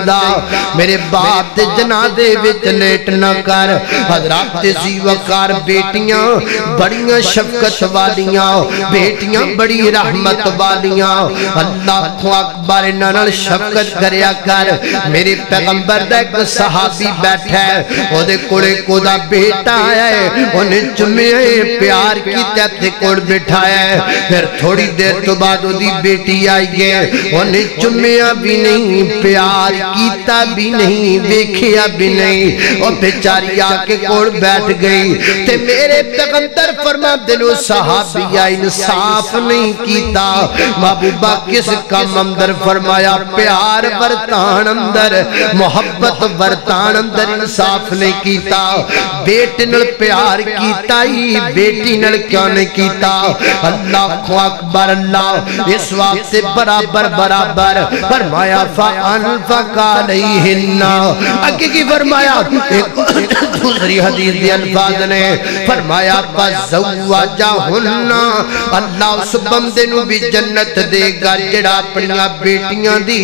میرے باپ دے جنازے وچ لیٹ نہ کر حضرات ذی وقار بیٹیاں بڑیاں شفقت والیاں بیٹیاں بڑی رحمت والیاں اللہ اکبر انہاں شفقت کریا کر میرے پیغمبر دا ایک صحابی بیٹھا ہے وہ دے کوڑے کو دا بیٹا ہے انہیں چمیں پیار کی تے کوڑ بٹھایا ہے پھر تھوڑی دیر تو بعد وہ دی بیٹی آئی گئے انہیں چمیا بھی نہیں پیار کیتا بھی نہیں دیکھیا بھی نہیں اور بیچاری آکے کوڑ بیٹھ گئی تے میرے پیغمبر فرما دلو صحابیہ انصاف نہیں کیتا محبوبہ کس کام اندر فرمایا پیار ورتان اندر محبت ورتان اندر انصاف نہیں کیتا بیٹے نل پیار کیتا ہی بیٹی نل کیوں نہیں کیتا اللہ اکبر اللہ اس وقت سے برابر برابر فرمایا فَأَنْفَقَ عَلَيْهِنَّ آگے کی فرمایا ایک دوسری حدیث دی الفاظ نے فرمایا فَزَوَّجَهُنَّ اللہ اس بندے نو بھی جنت دے گا جڑا اپنیاں بیٹیاں دی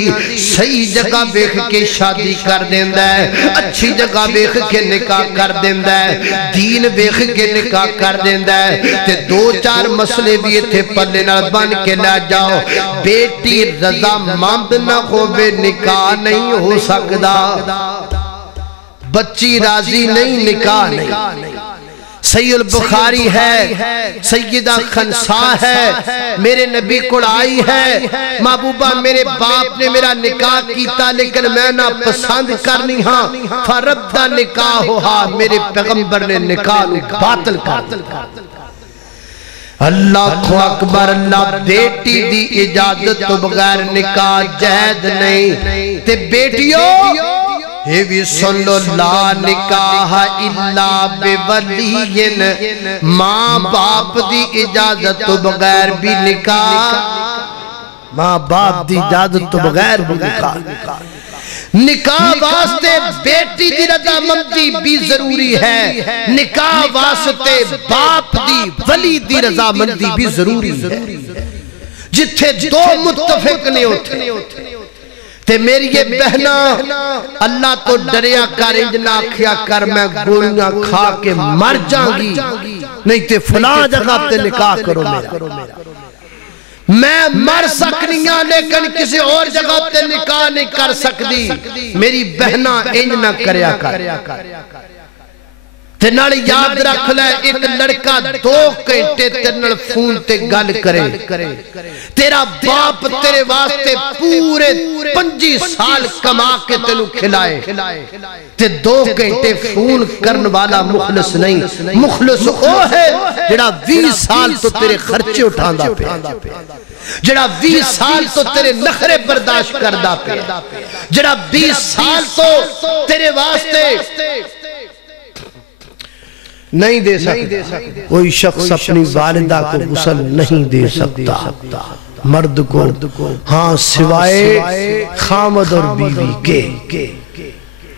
صحیح جگہ بیخ کے شادی کر دیندہ ہے اچھی جگہ بیخ کے نکاح کر دیندہ ہے دین بیخ کے نکاح کر دیندہ ہے تے 2-4 مسئلے بھی تھے پلے نہ بن کے لے جاؤ بیٹی رضا مند نہ ہوئے نکاح نہیں ہو سکتا بچی راضی نہیں نکاح نہیں سید البخاری ہے سیدہ خنسا ہے میرے نبی کڑائی ہے محبوبہ میرے باپ نے میرا نکاح کیتا لیکن میں نہ پسند کرنی ہاں فردہ نکاح ہوا میرے پیغمبر نے نکاح باطل کر اللہ اکبر اللہ بیٹی دی اجازت تو بغیر نکاح جائز نہیں تے بیٹیوں یہ بھی سن لو لا نکاح الا بولین ماں باپ دی اجازت تو بغیر بھی نکاح ماں باپ دی اجازت تو بغیر بھی نکاح نکاح واسطے بیٹی دی رضامندی بھی ضروری ہے نکاح واسطے باپ دی ولی دی رضامندی بھی ضروری ہے جتھے 2 متفق نہیں ہوتے تے میری یہ بہنا اللہ تو ڈریا کر انجنا کیا کر میں گولیاں کھا کے مر جاؤں گی نہیں تے فلاں جگہ تے نکاح کرو میرا میں مر سکنیاں لیکن کسی اور جگہ تے نکاح نہیں کر سکتی میری بہنا انجنا کریا کر تے نال یاد رکھ لے ایک لڑکا 2 گھنٹے تنل فون تے گل کرے تیرا باپ تیرے واسطے پورے 25 سال کما کے تینوں کھلائے تے 2 گھنٹے فون کرن والا مخلص نہیں مخلص وہ ہے جڑا 20 سال تو تیرے خرچے اٹھاندہ پہ جڑا 20 سال تو تیرے نخرے برداشت کردہ پہ جڑا 20 سال تو تیرے واسطے نہیں دے سکتا کوئی شخص اپنی والدہ کو غسل نہیں دے سکتا مرد کو ہاں سوائے خامد اور بیوی کے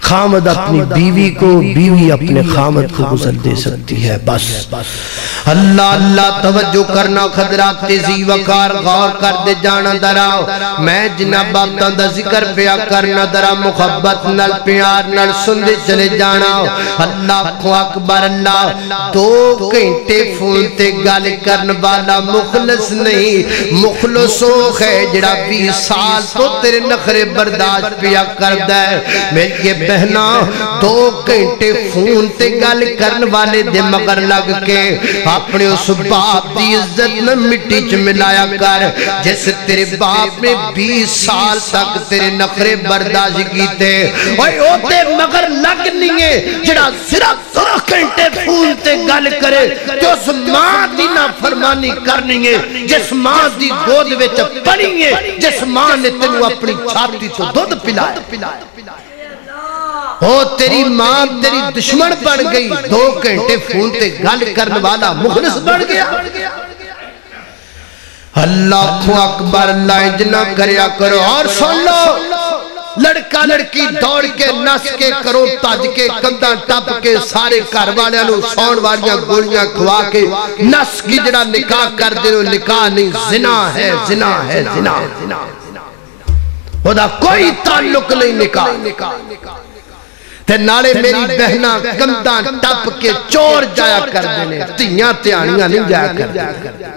خامد اپنی بیوی کو بیوی اپنے خامد کو غسل دے سکتی ہے بس اللہ اللہ توجہ کرنا خدرات تیزی وقار غور کر دے جانا دراؤ میں جناب آبتاں دا ذکر پیا کرنا درا محبت نل پیار نل سندے چلے جانا اللہ کو اکبر اللہ 2 گھنٹے فون تے گال کرن والا مخلص نہیں مخلصو ہے جڑا 20 سال تو تیرے نخرے برداشت پیا کردہ ہے میرے بہنا 2 گھنٹے فون تے گال کرن والے دے مگر لگ کے اپنے اس باپ دی عزت نہ مٹی چ ملایا کر جیسے تیرے باپ نے 20 سال تک تیرے نخرے برداشت کیتے اوئے او تے مگر لگ نہیں ہے جڑا صرف 2 گھنٹے فون تے گل کرے جو اس ماں دی نافرمانی کرنی ہے جس ماں دی گود وچ پڑی ہے جس ماں نے تینوں اپنی چھاتی تو دودھ پلایا او تیری ماں تیری دشمن بن گئی 2 گھنٹے فون تے گل کرنے والا مخلص بن گیا اللہ اکبر اللہ اجنا کریا کرو اور سن لو لڑکا لڑکی دوڑ کے نس کے کرو تاج کے کندہ ٹپ کے سارے کاروانیاں نو سون والیاں گولیاں کھوا کے نس کی جڑا نکاح کر دے نکاح نہیں زنا ہے زنا ہے زنا خدا کوئی تعلق نہیں نکاح تے نالے میری بہنہ کندہ ٹپ کے چور جایا کر دینے تیاں تیانیاں نہیں جایا کر دینے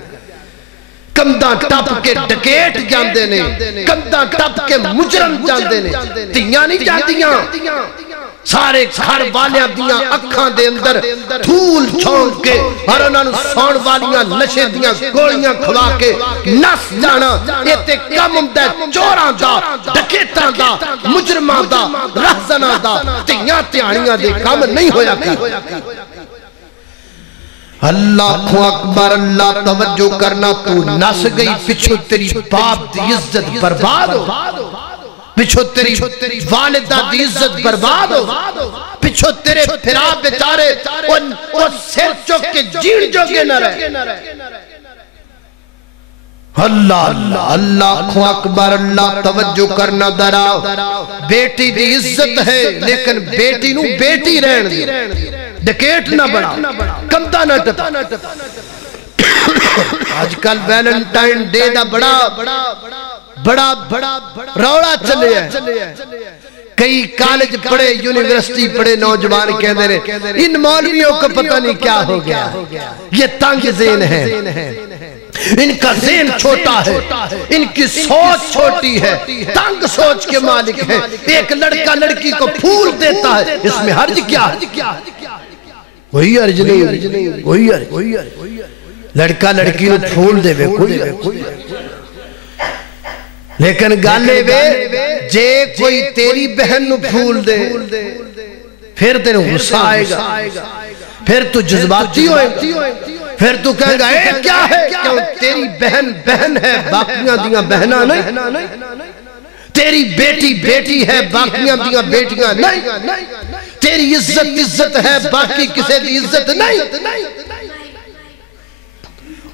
کندہ ٹپ کے ڈکیٹ جان دینے کندہ ٹپ کے مجرم جان دینے تیاں نہیں جان دیاں سارے گھر والیاں دیاں اکھاں دے اندر تھول چھونک کے اور انہاں نو سون والیاں نشے دیاں گولیاں کھوا کے نس جانا یہ تے کم دے چوراں دا ڈکیتاں دا مجرماں دا رہزناں دا تیاں تیانیاں دے کام نہیں ہویا کر اللہ اکبر اللہ توجہ کرنا تو نس گئی پچھو تیری باپ دی عزت برباد ہو پچھو تیری والدہ دی عزت برباد ہو پچھو تیرے پھرا بیچارے اور سر چوک کے جیڑ جو کے نہ رہے اللہ اللہ اللہ اکبر اللہ توجہ کرنا دراؤ بیٹی دی عزت ہے لیکن بیٹی نو بیٹی رہن دی ڈکیٹ نہ بڑا کمتا نہ ٹپا آج کل ویلنٹائن ڈے دا بڑا روڑا چلے ہیں کئی کالج پڑھے یونیورسٹی پڑھے نوجوان کہہ دے رہے ان مولویوں کو پتہ نہیں کیا ہو گیا یہ تنگ ذہن ہے ان کا ذہن چھوٹا ہے ان کی سوچ چھوٹی ہے تنگ سوچ کے مالک ہے ایک لڑکا لڑکی کو پھول دیتا ہے اس میں حرج کیا ہے کوئی حرج نہیں کوئی حرج لڑکا لڑکی نے پھول دے کوئی لیکن گالے وے جے کوئی تیری بہن نو پھول دے پھر تیرے غصہ آئے گا پھر تو جذباتی ہوئے پھر تو کہے گا اے کیا ہے کیوں تیری بہن بہن ہے باقیاں دیاں بہناں نہیں تیری بیٹی بیٹی ہے باقیاں دیاں بیٹیاں نہیں تیری عزت ہے باقی کسے دی عزت نہیں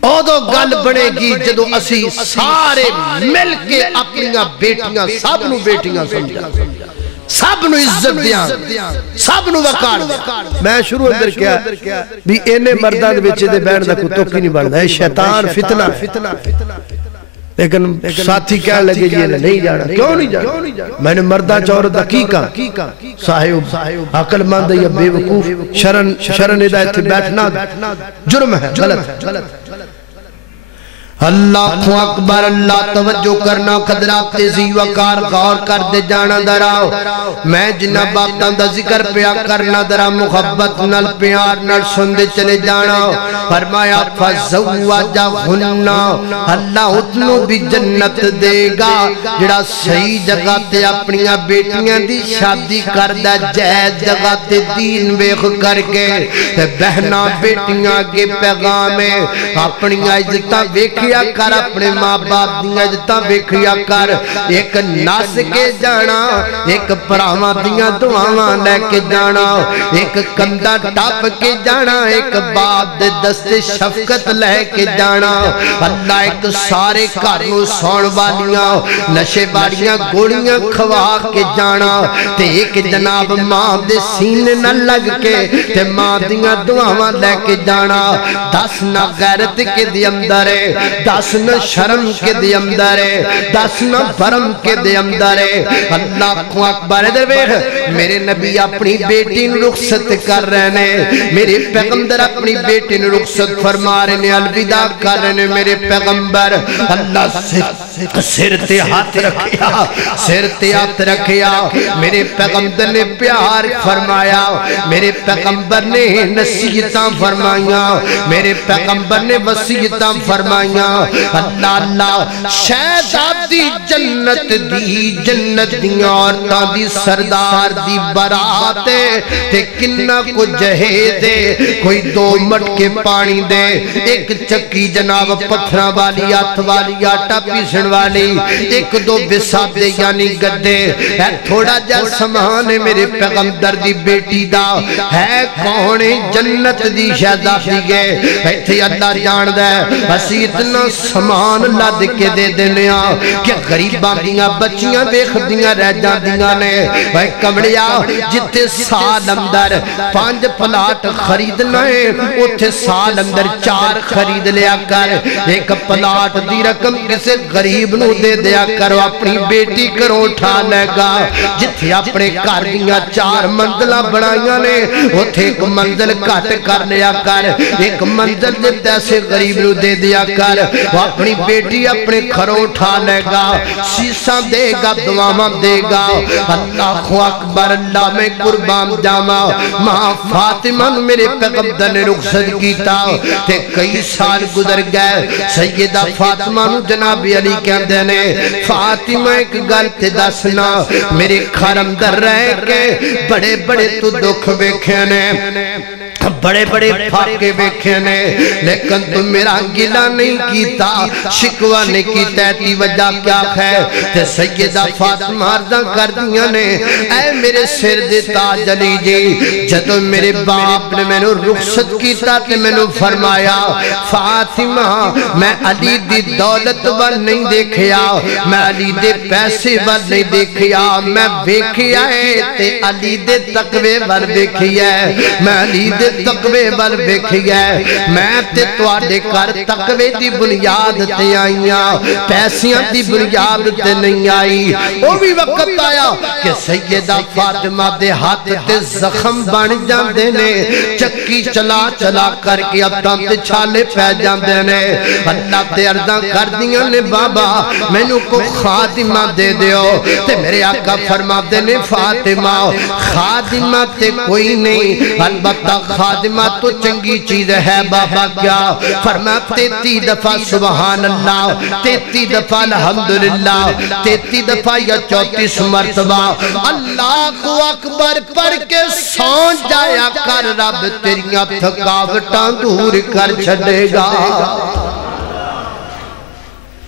اوہ گل بڑے گی جدو اسی سارے مل کے اپنیاں بیٹیاں سب نو بیٹیاں سمجھا سب نو عزت دیاں سب نو وقار دیاں میں شروع اندر کیا بھی اینے مردان بیچے دے بین دا کتو کی نہیں بڑھنا ہے شیطان فتنہ لیکن ساتھی کہنے لگے یہ نہیں جانا کیوں نہیں جانا میں نے مردان چورت حقیقہ صاحب عقل مند یا بے وقوف شرن ہدایت بیٹھنا جرم ہے غلط ہے اللہ اکبر اللہ توجہ کرنا قدرات تیزی وقار غور کر دے جانا دراؤ میں جناب آبتاں دا ذکر پیا کرنا درا محبت نل پیار نل سندے چلے جانا فرمایا فَزَوَّجَهُنَّ اللہ اتنو بھی جنت دے گا جڑا صحیح جگہ تے اپنیاں بیٹیاں دی شادی کردہ جائز جگہ تے دین ویخ کر کے بہنا بیٹیاں کے پیغامے اپنیاں عزتہ ویکھی ویکھیا کر اپنے ماں باپ دیاں عزتاں ویکھیا کر ایک نس کے جانا ایک پراواں دیاں دعاواں لے کے جانا ایک کندھا ٹپ کے جانا ایک باپ دے دستے شفقت لے کے جانا اللہ ایک سارے گھر نوں سون والیاں نشے والیاں گولیاں کھوا کے جانا تے ایک جناب ماں دے سینے نہ لگ کے تے ماں دیاں دعاواں لے کے جانا دس نہ غیرت کے دی اندر ہے دس نہ شرم کے دی اندر ہے دس نہ برم کے دی اندر ہے اللہ کو اکبر درویش میرے نبی اپنی بیٹی رخصت کر رہے ہیں میرے پیغمبر اپنی بیٹی رخصت فرما رہے ہیں الوداع کر رہے ہیں میرے پیغمبر اللہ سر تے ہاتھ رکھیا سر تے ہاتھ رکھیا میرے پیغمبر نے پیار فرمایا میرے پیغمبر نے نصیحتاں فرمائیاں میرے پیغمبر نے وصیتاں فرمائیاں اللہ اللہ شاید آپ دی جنت دی عورتاں دی سردار دی برات تے کنہ کو جہے دے کوئی دو مٹکے پانی دے ایک چکی جناب پتھراں والی ہاتھ والی آٹا پیسن والی ایک دو بسادے یعنی گدے ہے تھوڑا جا سامان ہے میرے پیغمبر دی بیٹی دا ہے کون جنت دی شہزادی گئے ایتھے اللہ جان دے اسی اتنا سامان لد کے دے دنیا کہ غریباں دیاں بچیاں بے خدیاں رہ جان دیاں نے اے کمڑیا جتے سال اندر 5 پلاٹ خریدنا ہے اتھے سال اندر 4 خرید لیا کر ایک پلاٹ دی رقم کسے غریب نو دے دیا کرو اپنی بیٹی کرو اٹھا لے گا جتھے اپنے کار دیاں 4 منزلہ بڑھائیاں نے اتھے ایک منزل کٹ کر لیا کر ایک منزل دے پیسے غریب نو دے دیا کر وہ اپنی بیٹی اپنے گھروں اٹھا لے گا سیسا دے گا دعاواں دے گا اللہ اکبر اللہ میں قربان جاما ماں فاطمہ میرے پیغمبر نے رخصت کیتا تے کئی سال گزر گئے سیدہ فاطمہ نو جناب علی کہندے نے فاطمہ ایک گل تے دسنا میرے گھر اندر رہ کے بڑے بڑے تو دکھ ویکھے نے بڑے بڑے فاقے ویکھے نے لیکن تم میرا گلہ نہیں کیتا شکوہ نہیں کیتا تی وجہ کیا ہے تے سیدہ فاطمہ عرضاں کر دیا نے اے میرے سر دے تاج علی جی جدو میرے باپ نے میں نے رخصت کیتا تے میں نے فرمایا فاطمہ میں علی دی دولت وال نہیں دیکھیا میں علی دے پیسے وال نہیں دیکھیا میں دیکھیا ہے تے علی دے تقوی وال دیکھیا ہے میں علی دے تقوی وال دیکھیا ہے میں تے تواڈے کر تقوی دی بنیاد تے آئیاں پیسیاں دی بنیاد تے نہیں آئی وہ بھی وقت آیا کہ سیدہ فاطمہ دے ہاتھ تے زخم بن جاندے نے چکی چلا چلا کر کے اتاں تے چھالے پہ جاندے نے اللہ تے عرضاں کر دیاں نے بابا میں نو کو خادمہ دے دیو تے میرے آقا فرما دے نے فاطمہ خادمہ تے کوئی نہیں البتہ خادمہ تو چنگی چیز ہے بابا کیا فرما 33 دفعہ سبحان اللہ 33 دفعہ الحمدللہ 33 دفعہ یا 34 مرتبہ اللہ کو اکبر پڑھ کے سون جایا کر رب تیریاں تھکاوٹاں دور کر چھڑے گا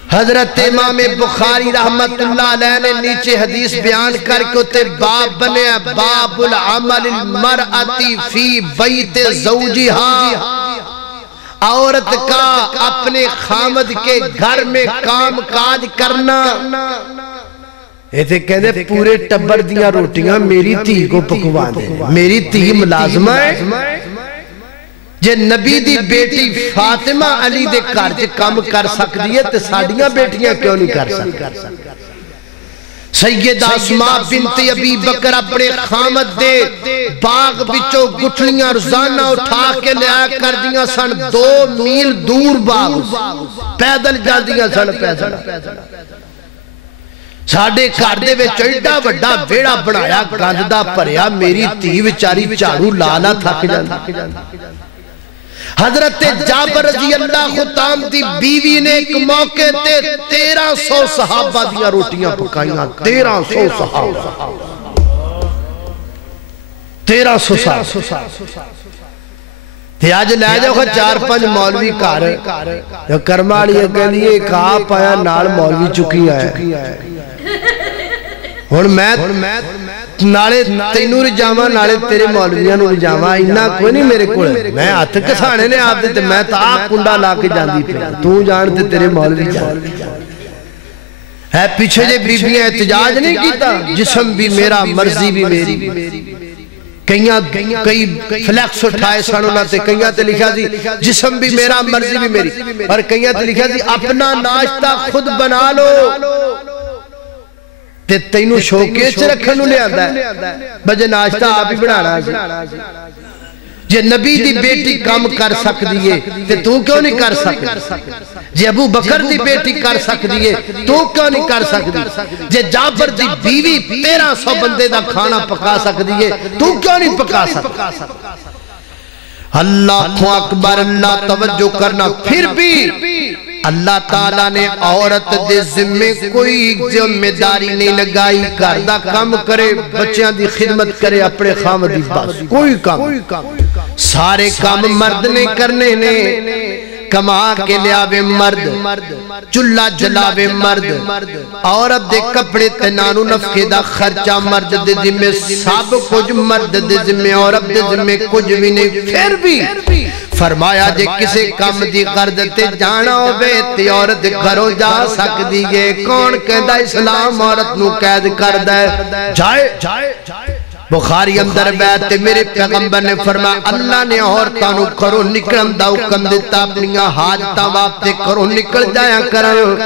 حضرت امام بخاری رحمت اللہ علیہ نے نیچے حدیث بیان کر کے اتے باب بنے باب العمل المرأتی فی بیت زوجہا عورت کا اپنے خامد کے گھر میں کام کاج کرنا ایتے کہنے پورے ٹبر دیاں روٹیاں میری تھی کو پکوان ہے میری تھی ملازمہ ہے جے نبی دی بیٹی فاطمہ علی دے کارج کام کر سکتی ہے تے ساڑیاں بیٹیاں کیوں نہیں کر سکتی سیدہ اسماء بنت ابی بکر اپنے خامد دے باغ بچو گٹھلیاں روزانہ اٹھا کے لیا کر دیا سن 2 میل دور باغ پیدل جا دیا سن پیدل ساڑھے کار دے وچ ایڈا وڈا ویڑا بنایا گندہ پریا میری تھی وچاری چارو لالا تھک جاندی حضرت جابر رضی اللہ خطام دی بیوی نے ایک موقع تے 1300 صحابہ دیا روٹیاں پکائیاں 1300 صحابہ 1300 صحابہ تے آج لے جاؤ 4-5 مولوی کار جو کرما لیے کہ لیے ایک آپ آیا نال مولوی چکی آیا ہون میں نالے تینوں رجاما نالے تیرے مولویاں نو رجاما انہا کوئی نہیں میرے کوڑے میں ہاتھ کسانے نے آپ دیتے میں تا آپ کنڈا لا کے جان دی پہ تو جانتے تیرے مولوی جان ہے پیچھے جے بی بی احتجاج نہیں کیتا جسم بھی میرا مرضی بھی میری کئی فلیکس اٹھائے سانونا تے کئیاں تے لکھا دی جسم بھی میرا مرضی بھی میری اور کئیاں تے لکھا دی اپنا ناشتہ خود بنا لو تے تینوں شوکیس چھ رکھنو لے آندہ ہے بجے ناشتہ آپ ہی بنانا ہے جے نبی دی بیٹی کام کر سک دیئے تے تو کیوں نہیں کر سکتی جے ابو بکر دی بیٹی کر سک دیئے تو کیوں نہیں کر سکتی جے جابر دی بیوی 1300 بندے دا کھانا پکا سک دیئے تو کیوں نہیں پکا سکتی اللہ اکبر اللہ توجہ کرنا پھر بھی اللہ تعالیٰ نے عورت دے ذمے کوئی ذمہ داری نہیں لگائی کردہ کام کرے بچیاں دی خدمت کرے اپنے خامدی بس کوئی کام سارے کام مرد نے کرنے نے کما کے لیاوے مرد چلہ جلاوے مرد عورت دے کپڑے تنانو نفقے دا خرچہ مرد دے ذمے سب کچھ مرد دے ذمے عورت دے ذمے کچھ بھی نہیں پھر بھی فرمایا جے کسے کام دی غرد تے جانا ہو بیتی عورت گھروں جا سک دیئے کون کہندہ اسلام عورت نو قید کر دے جائے بخاری اندر بیت میرے پیغمبر نے فرمایا اللہ نے عورتانو کرو نکلن دا حکم دیتا اپنیاں حاجتاں واپتے کرو نکل جایا کرن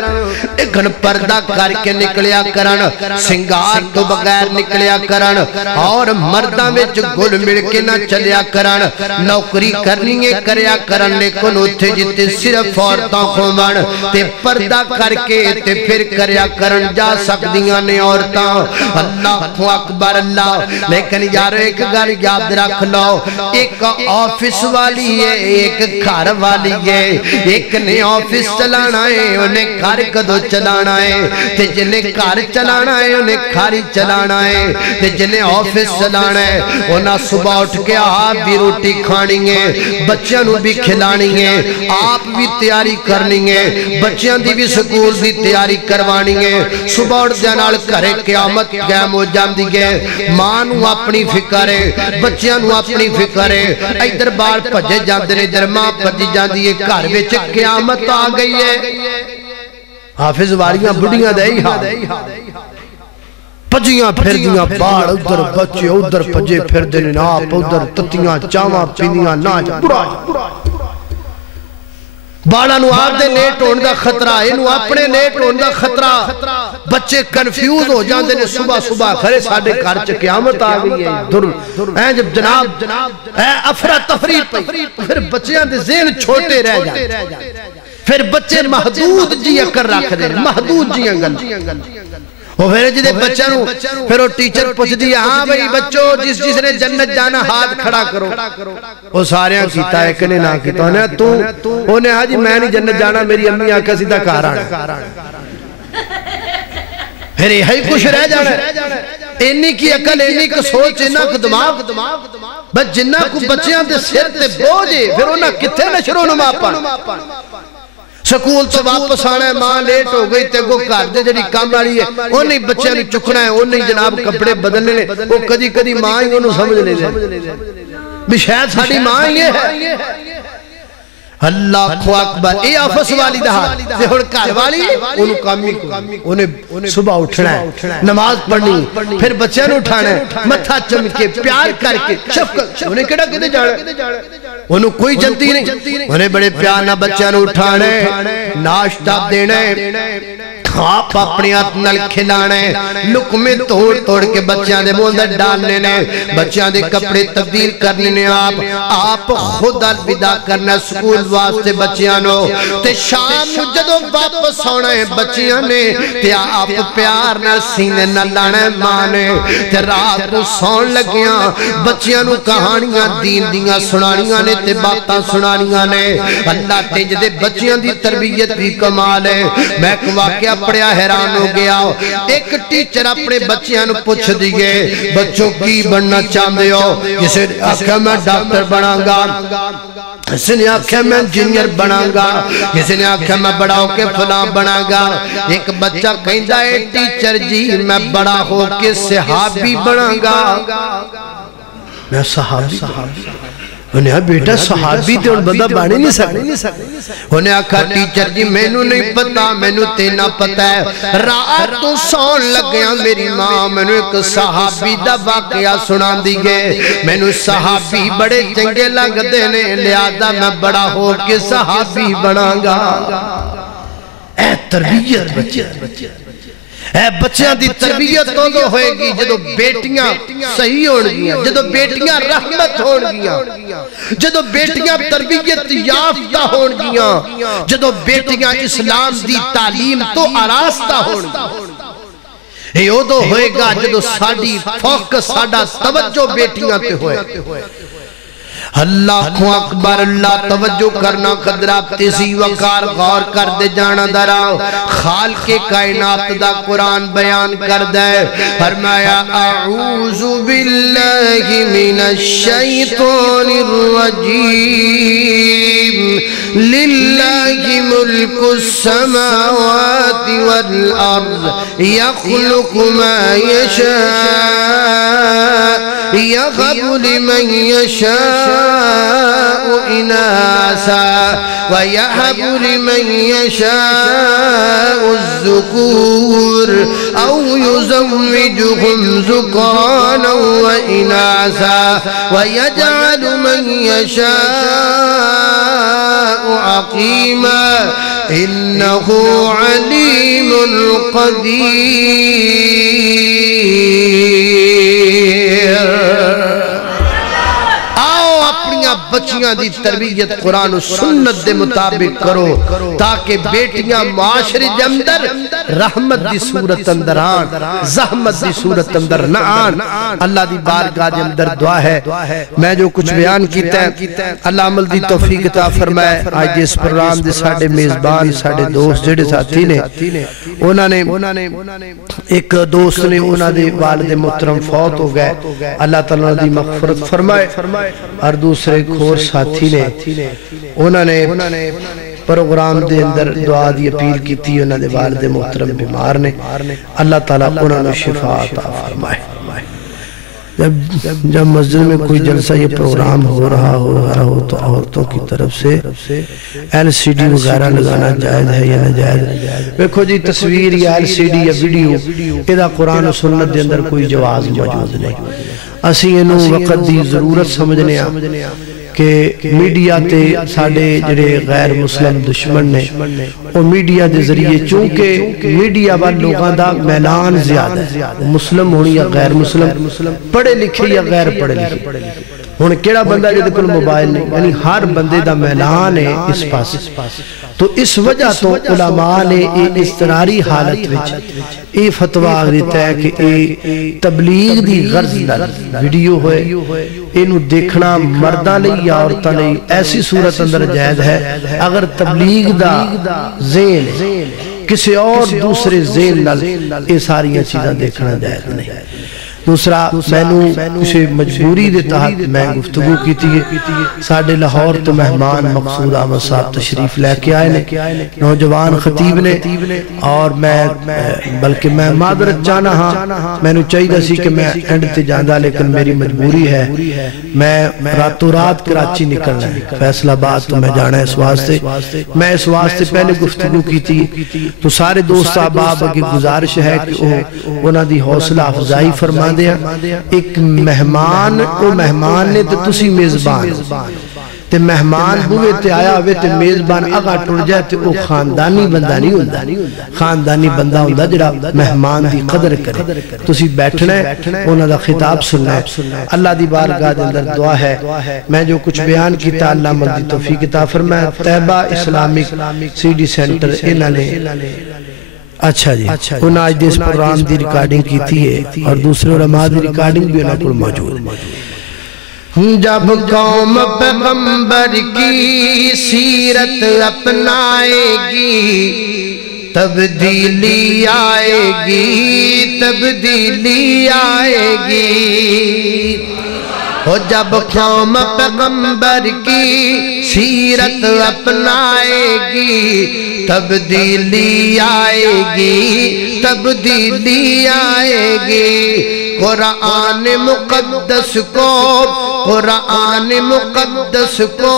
اگن پردہ کر کے نکلیا کرن سنگار تو بغیر نکلیا کرن اور مردہ میں گل مل کے نہ چلیا کرن نوکری کرنی ہے کریا کرن لیکن اتھے جتے صرف عورتاں خومن تے پردہ کر کے تے پھر کریا کرن جا سکدیاں نے عورتاں اللہ اکبر اللہ لیکن یار ایک گھر یاد رکھ لو ایک آفس والی ہے ایک گھر والی ہے ایک نے آفس چلانا ہے انہیں گھر کدو چلانا ہے تے جنہیں گھر چلانا ہے انہیں گھری چلانا ہے تے جنہیں آفس چلانا ہے انہیں صبح اٹھ کے آپ بھی روٹی کھانی ہے بچیاں نو بھی کھلانی ہے آپ بھی تیاری کرنی ہے بچیاں دی بھی سکول دی تیاری کروانی ہے صبح اٹھ جانال کرے قیامت قیام ہو جان دی گئے مانو اپنی فکر ہے بچیاں نو اپنی فکر ہے ایدر بار پجے جاندے نے در ماں پجی جاندی ہے گھر وچ قیامت آ گئی ہے حافظ واریاں بڑیاں دے پجیاں پھر دیاں بار ادھر بچے ادھر پجے پھر دینے آپ ادھر تتیاں چاواں پینیاں ناچ برا بالا نو آپ دے لیٹ ہون دا خطرہ انو اپنے لیٹ ہون دا خطرہ بچے کنفیوز ہو جاندے نے صبح صبح کھرے ساڑھے کارچ قیامت آگئی ہے جب جناب افرا تفریق پھر بچیاں دے ذہن چھوٹے رہ جاندے پھر بچے محدود جی اکر رکھ دے محدود جی انگل وہ پھر جدے بچہ نو پھر وہ ٹیچر پوچھ دیا ہاں بھئی بچوں جس نے جنت جانا ہاتھ کھڑا کرو وہ سارے کیتا ہے کنے نہ کیتا انہیں ہاں جی میں نہیں جنت جانا میری امی آکا سیدھا کارانا پھر یہی کچھ رہ جانا ہے انہی کی عقل انہی کی سوچ انہا کو دماغ بس جنہ کو بچیاں دے سر تے بوجھے پھر انہا کتھے نشرو نما پا سکول تو واپس آنا ہے ماں لیٹ ہو گئی تے گو کار دے جڑی کام آڑی ہے انہیں بچے نہیں چکنا ہے انہیں جناب کپڑے بدلنے لے وہ کدی کدی ماں ہی انہوں سمجھ لے لے بھی شاید ساڑی ماں ہی ہے اللہ اکبر اے آفس والی دہا تے ہون کار والی انہوں کامی کو انہیں صبح اٹھنا ہے نماز پڑھنی پھر بچے نے اٹھانا ہے متھا چمکے پیار کر کے شفقت انہیں کڑا کدے جانا انہوں کوئی جلدی نہیں انہیں بڑے پیار نہ بچے نے اٹھانا ہے ناشتہ دینا ہے آپ اپنی اپنال کھلانے لکمے توڑ توڑ کے بچیاں دے موندر ڈالنے نے بچیاں دے کپڑے تبدیل کرنے نے آپ خود الوداع کرنا سکول واسطے بچیاں نو تے شام جدو واپس ہونا ہے بچیاں نے تے آپ پیار نہ سینے نہ لانے مانے تے رات کو سون لگیاں بچیاں نو کہانیاں دین دیاں سنانیاں نے تے باتاں سنانیاں نے اللہ تے جدے بچیاں دی تربیت بھی کمال ہے میں ایک واقعہ پڑھیا حیران ہو گیا ایک ٹیچر اپنے بچیاں نو پوچھ دیئے بچوں کی بننا چاہتے ہو کسی نے آکھا میں ڈاکٹر بنا گا کسی نے آکھا میں انجینئر بنا گا کسی نے آکھا میں بڑا ہو کے فلاں بنا گا ایک بچہ کہندا ہے ٹیچر جی میں بڑا ہو کے صحابی بنا گا میں صحابی انہیں کہا بیٹا صحابی تے ان بندہ بانے نہیں سکتے انہیں کہا ٹیچر جی میں نو نہیں پتا میں نو تینا پتا ہے رات تو سون لگ گیا میری ماں میں نو ایک صحابی دا واقعہ سنا دیگے میں نو صحابی بڑے چنگے لگ دینے لہذا میں بڑا ہو کے صحابی بنا گا اے تربیت اے بچیاں دی تربیت تو ہوئے گی جدو بیٹیاں صحیح ہونگیاں جدو بیٹیاں رحمت ہونگیاں جدو بیٹیاں تربیت یافتہ ہونگیاں جدو بیٹیاں اسلام دی تعلیم تو آراستہ ہونگیاں یہ ادو ہوئے گا جدو ساڑی فوکس ساڑا توجہ بیٹیاں تے ہوئے اللہ کو اکبر اللہ توجہ کرنا قدرہ تیزی وقار غور کر دے جانا دراؤ خالق کائنات دا قرآن بیان کر دے فرمایا اعوذ باللہ من الشیطان الرجیم للہ ملک السماوات والارض یخلق ما یشاء یغب لمن یشاء إناثا ويهب لمن يشاء الذكور أو يزوجهم ذكرانا وإناثا ويجعل من يشاء عقيما إنه عليم قدير بچیاں دی تربیت قرآن و سنت دے مطابق کرو تاکہ بیٹیاں معاشرے دے اندر رحمت دی صورت اندر آن زحمت دی صورت اندر نہ آن اللہ دی بارگاہ دے اندر دعا ہے میں جو کچھ بیان کیتا ہے اللہ عمل دی توفیق عطا فرمائے آج اس پروگرام دے ساڑھے میزبان ساڑھے دوست جڑے ساتھی نے انہوں نے ایک دوست نے انہوں نے والد محترم فوت ہو گئے اللہ تعالیٰ دی مغفرت فرمائے اور دوسرے کھور ساتھی نے انہوں نے پروگرام دے اندر دعا دی اپیل کی تھی انہوں نے والد محترم بیمار نے اللہ تعالیٰ انہوں نے شفا عطا فرمائے جب مسجد میں کوئی جلسہ یہ پروگرام ہو رہا ہو تو عورتوں کی طرف سے ایل سی ڈی وغیرہ لگانا جائز ہے یا ناجائز دیکھو جی تصویر یا ایل سی ڈی یا ویڈیو ادھا قرآن و سنت دے اندر کوئی جواز موجود نہیں اسی انہوں وقت دی ضرورت سمجھنے کہ میڈیا تے ساڑے جڑے غیر مسلم دشمن نے وہ میڈیا دے ذریعے چونکہ میڈیا وال لوگاں دا میلان زیادہ ہے مسلم ہونی یا غیر مسلم پڑھے لکھے یا غیر پڑھے لکھے ہون کیڑا بندہ جدے کل موبائل نہیں یعنی ہر بندے دا میلان ہے اس پاس تو اس وجہ تو علماء نے اضطراری حالت وچ یہ فتویٰ دیتا ہے کہ تبلیغ دی غرض ویڈیو ہوئے انہوں دیکھنا مردہ لئی یا عورتہ لئی ایسی صورت اندر جائز ہے اگر تبلیغ دا ذیل کسی اور دوسرے ذیل نال یہ ساری چیزیں دیکھنا جائز نہیں دوسرا میں کسی مجبوری دے تحت میں گفتگو کی تھی ساڑھے لاہور تو مہمان مقصود آمد صاحب تشریف لے کے آئے نے نوجوان خطیب نے اور میں بلکہ میں معذرت چاہنا ہاں میں نے چاہیے سی کہ میں اینڈ تے جاندہ لیکن میری مجبوری ہے میں راتوں رات کراچی نکلنا ہے فیصل آباد تو میں جانا ہے اس واسطے میں اس واسطے پہلے گفتگو کی تھی تو سارے دوست احباب کی گزارش ہے کہ انہاں دی حوصلہ افزائی فرما دیا ایک مہمان او مہمان نے تو تسی میزبان تے مہمان ہوئے تے آیا ہوئے تے میزبان اگا ٹوڑ جائے تے او خاندانی بندہ نہیں ہوندہ خاندانی بندہ ہوندہ جڑا مہمان دی قدر کرے تسی بیٹھنا ہے انہاں دا خطاب سننا ہے اللہ دی بارگاہ دے اندر دعا ہے میں جو کچھ بیان کیتا اللہ ملدی توفیق عطا فرمائے طیبہ اسلامک سی ڈی سینٹر انہاں نے اچھا جی انہاں آج دیس پروگرام دی ریکارڈنگ کی تھی ہے اور دوسرے علماء دی ریکارڈنگ بھی انہاں کو موجود جب قوم پیغمبر کی سیرت اپنائے گی تبدیلی آئے گی، تبدیلی آئے گی۔ ہو جب قوم پیغمبر کی سیرت اپنائے گی، تبدیلی آئے گی، تبدیلی آئے گی۔ قرآن مقدس کو، قرآن مقدس کو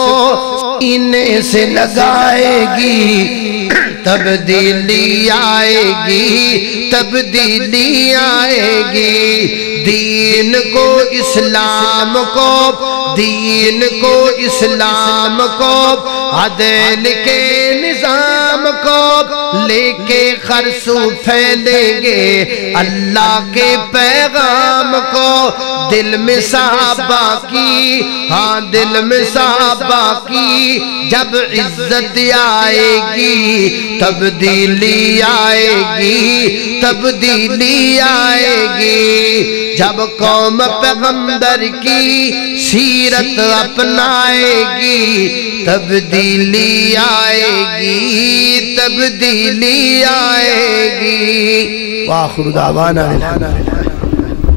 سینے سے لگائے گی، تبدیلی آئے گی، تبدیلی آئے گی۔ دین کو، اسلام کو، دین کو، اسلام کو، عدل کے نظام کو لے کے خرسو پھیلیں گے، اللہ کے پیغام کو دل میں صحابہ کی، ہاں دل میں صحابہ کی جب عزت آئے گی، تبدیلی آئے گی، تبدیلی آئے گی۔ جب قوم پیغمبر کی سیرت اپنائے گی، تبدیلی آئے گی، تبدیلی آئے گی۔ وآخر دعوانا